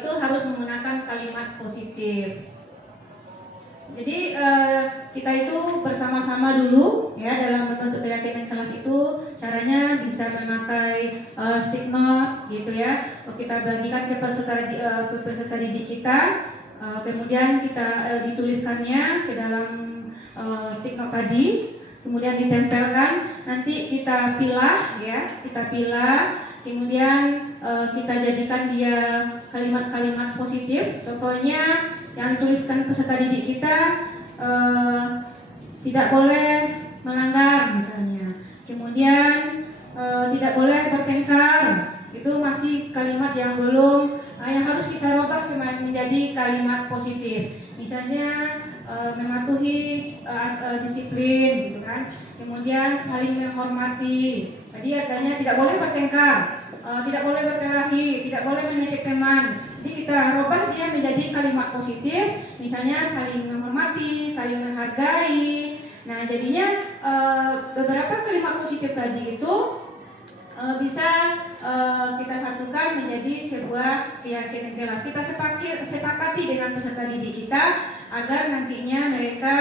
itu harus menggunakan kalimat positif. Jadi kita itu bersama-sama dulu ya dalam membentuk keyakinan kelas itu. Caranya bisa memakai stigma gitu ya. Kita bagikan ke peserta didik kita, kemudian kita dituliskannya ke dalam stigma tadi, kemudian ditempelkan. Nanti kita pilah ya, kemudian kita jadikan dia kalimat-kalimat positif. Contohnya yang dituliskan peserta didik kita, tidak boleh melanggar misalnya, kemudian tidak boleh bertengkar. Itu masih kalimat yang belum yang harus kita rubah menjadi kalimat positif. Misalnya mematuhi disiplin gitu kan, kemudian saling menghormati. Tadi adanya tidak boleh bertengkar, tidak boleh berkelahi, tidak boleh mengejek teman. Jadi kita rubah dia menjadi kalimat positif, misalnya saling menghormati, saling menghargai. Nah jadinya beberapa kalimat positif tadi itu bisa kita satukan menjadi sebuah keyakinan kelas. Kita sepakati dengan peserta didik kita agar nantinya mereka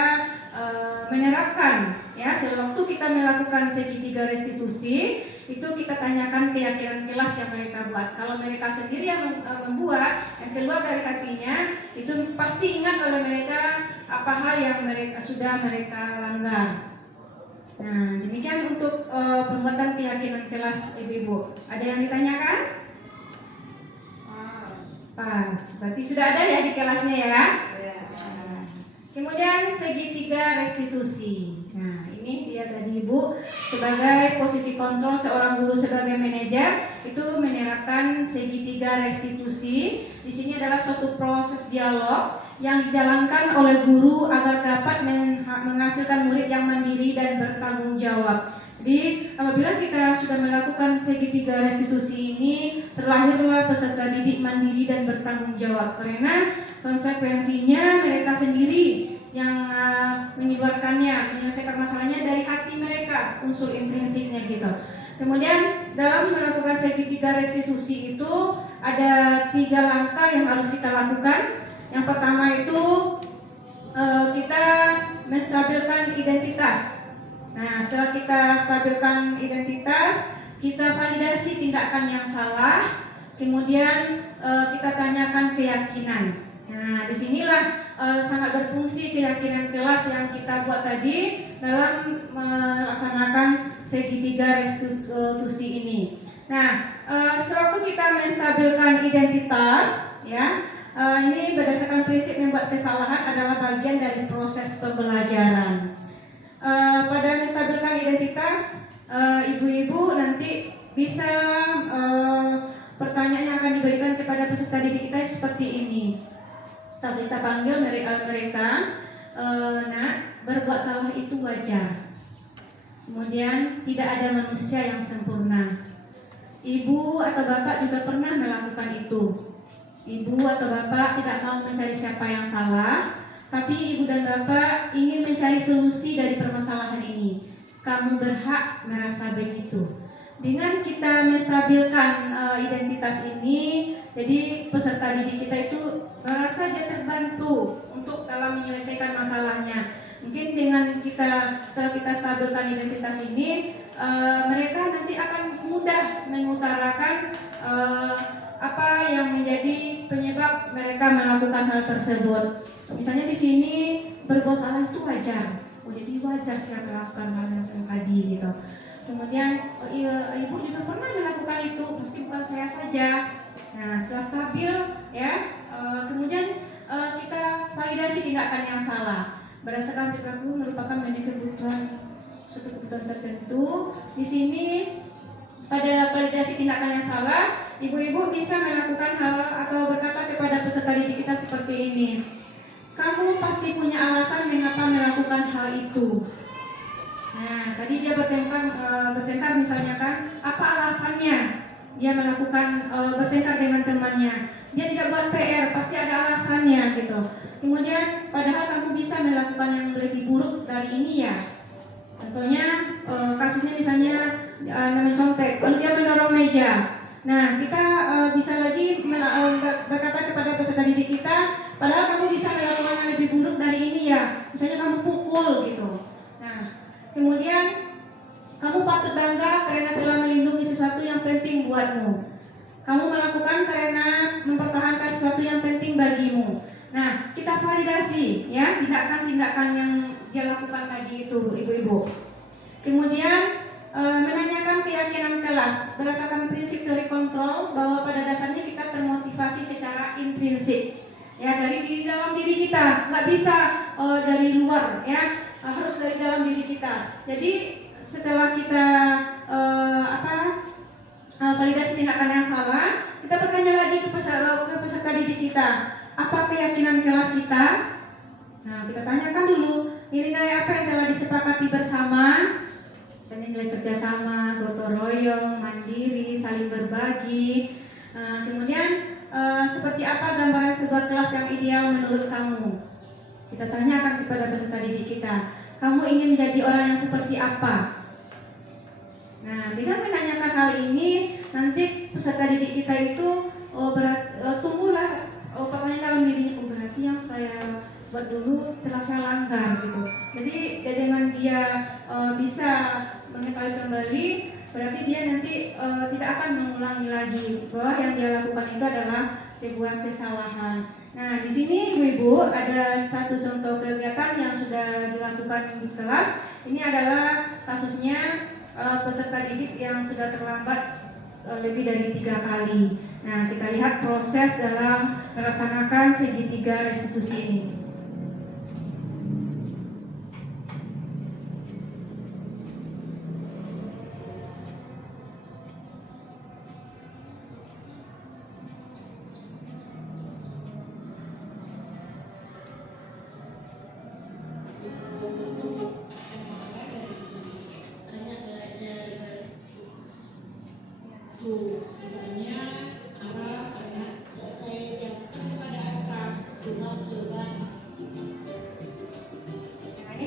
menerapkan ya. Sewaktu kita melakukan segitiga restitusi itu kita tanyakan keyakinan kelas yang mereka buat. Kalau mereka sendiri yang membuat, yang keluar dari hatinya, itu pasti ingat oleh mereka apa hal yang sudah mereka langgar. Nah, demikian untuk pembuatan keyakinan kelas ibu-ibu. Ada yang ditanyakan? Pas. Berarti sudah ada ya di kelasnya ya? Kemudian segitiga restitusi. Nah, ini dia tadi Ibu sebagai posisi kontrol seorang guru sebagai manajer itu menerapkan segitiga restitusi. Di sini adalah suatu proses dialog yang dijalankan oleh guru agar dapat menghasilkan murid yang mandiri dan bertanggung jawab. Jadi apabila kita sudah melakukan segitiga restitusi ini, terlahirlah peserta didik mandiri dan bertanggung jawab, karena konsekuensinya mereka sendiri yang menyebarkannya, menyelesaikan masalahnya dari hati mereka, unsur intrinsiknya gitu. Kemudian dalam melakukan segitiga restitusi itu ada 3 langkah yang harus kita lakukan. Yang pertama itu kita menstabilkan identitas. Nah, setelah kita stabilkan identitas, kita validasi tindakan yang salah, kemudian kita tanyakan keyakinan. Nah, disinilah sangat berfungsi keyakinan kelas yang kita buat tadi dalam melaksanakan segitiga restitusi ini. Nah, sewaktu kita menstabilkan identitas, ya, ini berdasarkan prinsip membuat kesalahan adalah bagian dari proses pembelajaran. Pada menstabilkan identitas, ibu-ibu nanti bisa pertanyaan yang akan diberikan kepada peserta didik kita seperti ini. Setelah kita panggil mereka, nah, berbuat salah itu wajar. Kemudian tidak ada manusia yang sempurna. Ibu atau bapak juga pernah melakukan itu. Ibu atau bapak tidak mau mencari siapa yang salah, tapi ibu dan bapak ingin mencari solusi dari permasalahan ini. Kamu berhak merasa begitu. Dengan kita menstabilkan identitas ini, jadi peserta didik kita itu merasa saja terbantu untuk dalam menyelesaikan masalahnya. Mungkin dengan setelah kita stabilkan identitas ini, mereka nanti akan mudah mengutarakan apa yang menjadi penyebab mereka melakukan hal tersebut. Misalnya di sini berbuat salah itu wajar. Jadi wajar saya melakukan hal yang tadi gitu. Kemudian ibu juga pernah melakukan itu, mungkin bukan saya saja. Nah, setelah stabil, ya, kemudian kita validasi tindakan yang salah. Berdasarkan perilaku merupakan menjadi suatu kebutuhan tertentu. Di sini pada validasi tindakan yang salah, ibu-ibu bisa melakukan hal atau berkata kepada peserta didik kita seperti ini. Kamu pasti punya alasan mengapa melakukan hal itu. Nah, tadi dia bertengkar misalnya kan, apa alasannya dia melakukan bertengkar dengan temannya? Dia tidak buat PR, pasti ada alasannya gitu. Kemudian padahal kamu bisa melakukan yang lebih buruk dari ini ya. Contohnya kasusnya misalnya mencontek, lalu dia mendorong meja. Nah, kita bisa lagi berkata kepada peserta didik kita, padahal kamu bisa melakukan yang lebih buruk dari ini ya. Misalnya kamu pukul gitu. Nah, kemudian kamu patut bangga karena telah melindungi sesuatu yang penting buatmu. Kamu melakukan karena mempertahankan sesuatu yang penting bagimu. Nah, kita validasi ya tindakan-tindakan yang dia lakukan tadi itu, ibu-ibu. Kemudian menanyakan keyakinan kelas berdasarkan prinsip teori kontrol bahwa pada dasarnya kita termotivasi secara intrinsik. Ya, dari dalam diri kita, nggak bisa dari luar ya, harus dari dalam diri kita. Jadi setelah kita validasi tindakan yang salah, kita bertanya lagi ke peserta didik kita, apa keyakinan kelas kita? Nah, kita tanyakan dulu, nilai-nilai apa yang telah disepakati bersama? Misalnya nilai kerjasama, gotong royong, mandiri, saling berbagi. Kemudian seperti apa gambaran sebuah kelas yang ideal menurut kamu? Kita tanyakan kepada peserta didik kita, kamu ingin menjadi orang yang seperti apa? Nah, dengan menanyakan hal ini, nanti peserta didik kita itu tumbuhlah pertanyaan dalam dirinya, berarti yang saya buat dulu telah saya langgar gitu. Jadi dengan dia bisa mengetahui kembali, berarti dia nanti tidak akan mengulangi lagi bahwa yang dia lakukan itu adalah sebuah kesalahan. Nah, di sini ibu-ibu ada satu contoh kegiatan yang sudah dilakukan di kelas. Ini adalah kasusnya peserta didik yang sudah terlambat lebih dari 3 kali. Nah, kita lihat proses dalam melaksanakan segitiga restitusi ini.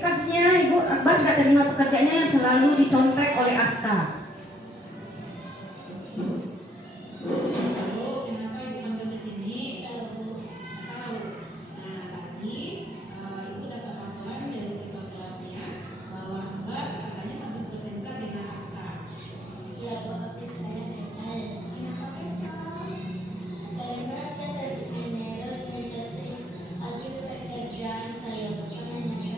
Kasusnya Ibu Akbar tidak terima pekerjaannya yang selalu dicontek oleh Aska. Lalu kenapa Ibu panggil ke sini? Tahu. Nah, tadi Ibu dapat laporan dari ketua kelasnya bahwa Akbar katanya habis bertengkar dengan Aska. Ya, Bapak saya kesal. Kenapa kesal? Karena Aska terus menerus mencontek hasil pekerjaan saya. Coba dicontek.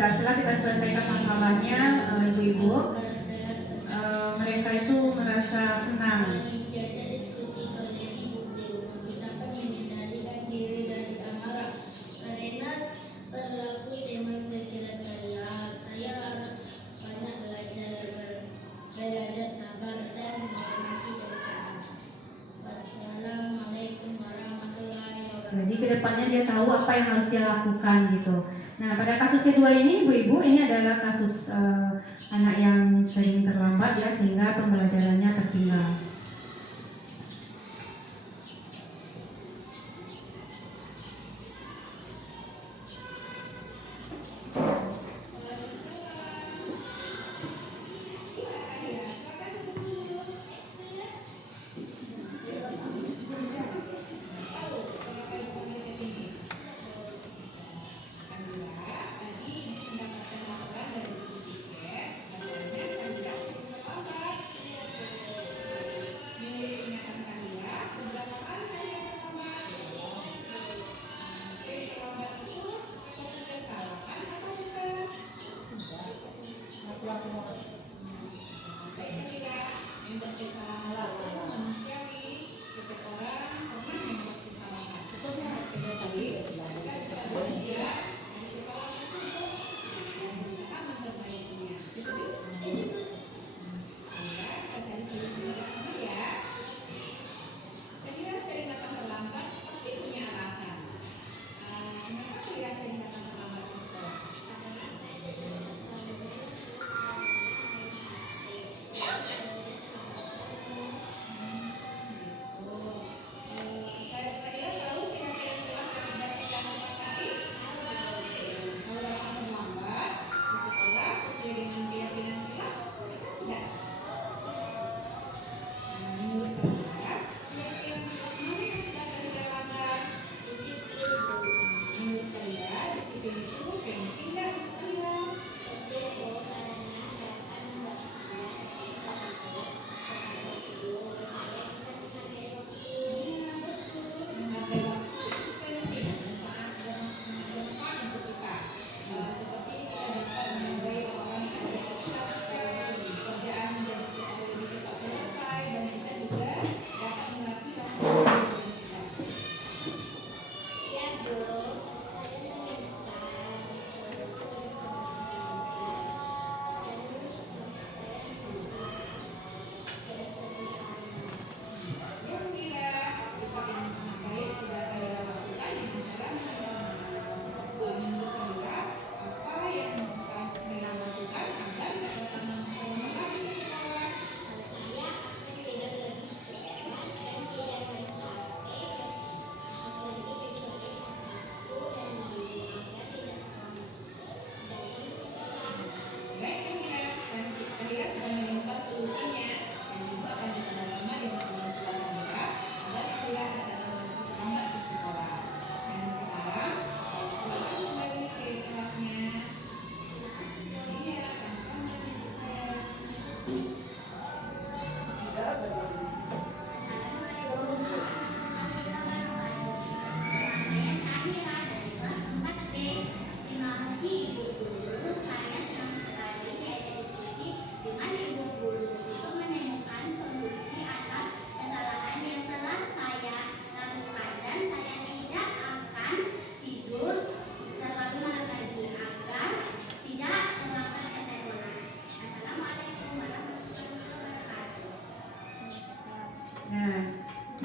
kita. Setelah kita selesaikan masalahnya, ibu-ibu, mereka itu merasa senang. Jadi kedepannya dia tahu apa yang harus dia lakukan gitu. Nah, pada kasus kedua ini, ibu-ibu, ini adalah kasus anak yang sering terlambat ya, sehingga pembelajarannya tertinggal.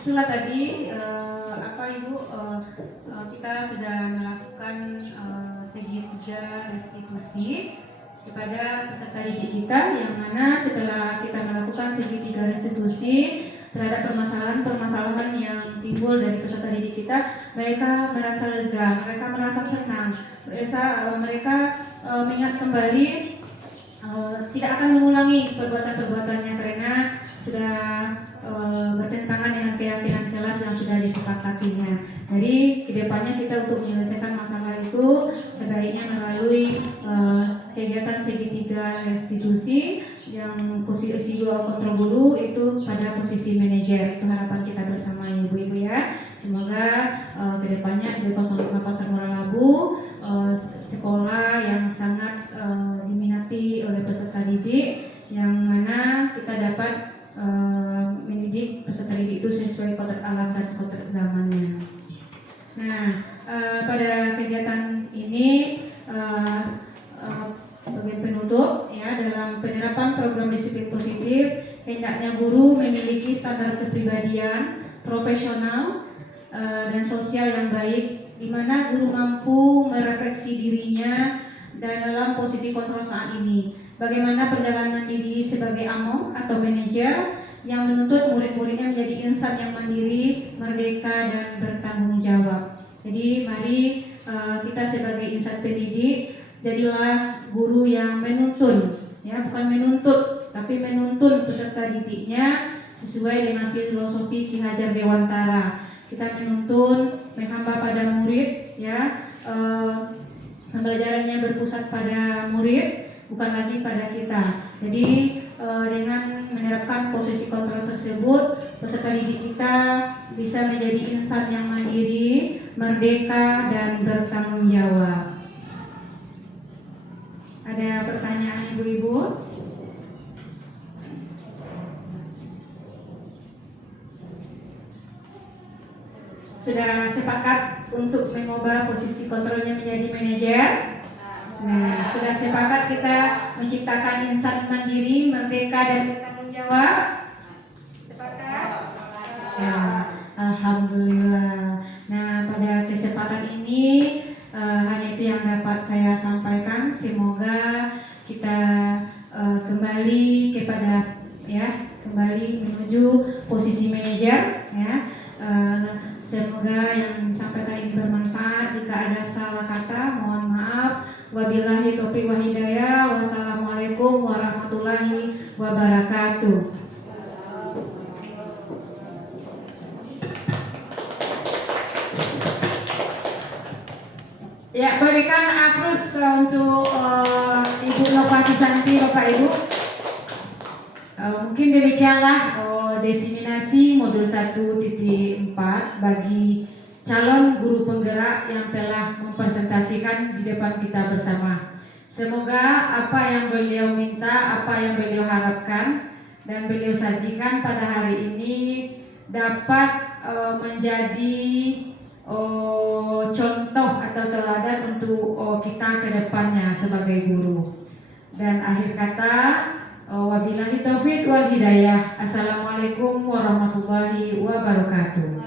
Itulah tadi kita sudah melakukan segitiga restitusi kepada peserta didik kita, yang mana setelah kita melakukan segitiga restitusi terhadap permasalahan-permasalahan yang timbul dari peserta didik kita, mereka merasa lega, mereka merasa senang, mereka mengingat kembali tidak akan mengulangi perbuatan-perbuatannya karena sudah bertentangan dengan keyakinan kelas yang sudah disepakatinya. Jadi kedepannya kita untuk menyelesaikan masalah itu sebaiknya melalui kegiatan segitiga restitusi yang posisi dua kontrol guru itu pada posisi manajer. Itu harapan kita bersama ibu-ibu ya. Semoga kedepannya SD 05 Pasar Murah Labu sekolah yang sangat peserta didik itu sesuai kotak alam dan kotak zamannya. Nah, pada kegiatan ini bagian penutup ya, dalam penerapan program disiplin positif hendaknya guru memiliki standar kepribadian profesional dan sosial yang baik, di mana guru mampu merefleksi dirinya dan dalam posisi kontrol saat ini. Bagaimana perjalanan diri sebagai AMO atau manajer yang menuntut murid-muridnya menjadi insan yang mandiri, merdeka, dan bertanggung jawab. Jadi mari kita sebagai insan pendidik jadilah guru yang menuntun, ya, bukan menuntut, tapi menuntun peserta didiknya sesuai dengan filosofi Ki Hajar Dewantara. Kita menuntun, menghamba pada murid, ya, pembelajarannya berpusat pada murid, bukan lagi pada kita. Jadi dengan menerapkan posisi kontrol tersebut, peserta didik kita bisa menjadi insan yang mandiri, merdeka, dan bertanggung jawab. Ada pertanyaan ibu-ibu? Sudah sepakat untuk mengubah posisi kontrolnya menjadi manajer? Nah, sudah sepakat kita menciptakan insan mandiri, merdeka, dan bertanggung jawab? Sepakat? Ya, alhamdulillah. Nah, pada kesempatan ini hanya itu yang dapat saya sampaikan. Semoga kita kembali kepada, ya, kembali menuju posisi manajer, ya. Semoga yang disampaikan ini bermanfaat. Jika ada salah kata, mohon maaf. Wabillahi taufiq wal hidayah. Wassalamualaikum warahmatullahi wabarakatuh. Ya, berikan aplaus untuk Ibu Nova Susanti, Bapak Ibu. Mungkin demikianlah diseminasi modul 1.4 bagi calon guru penggerak yang telah mempresentasikan di depan kita bersama. Semoga apa yang beliau minta, apa yang beliau harapkan dan beliau sajikan pada hari ini dapat menjadi contoh atau teladan untuk kita ke depannya sebagai guru. Dan akhir kata, wabillahi taufiq wal hidayah. Assalamualaikum warahmatullahi wabarakatuh.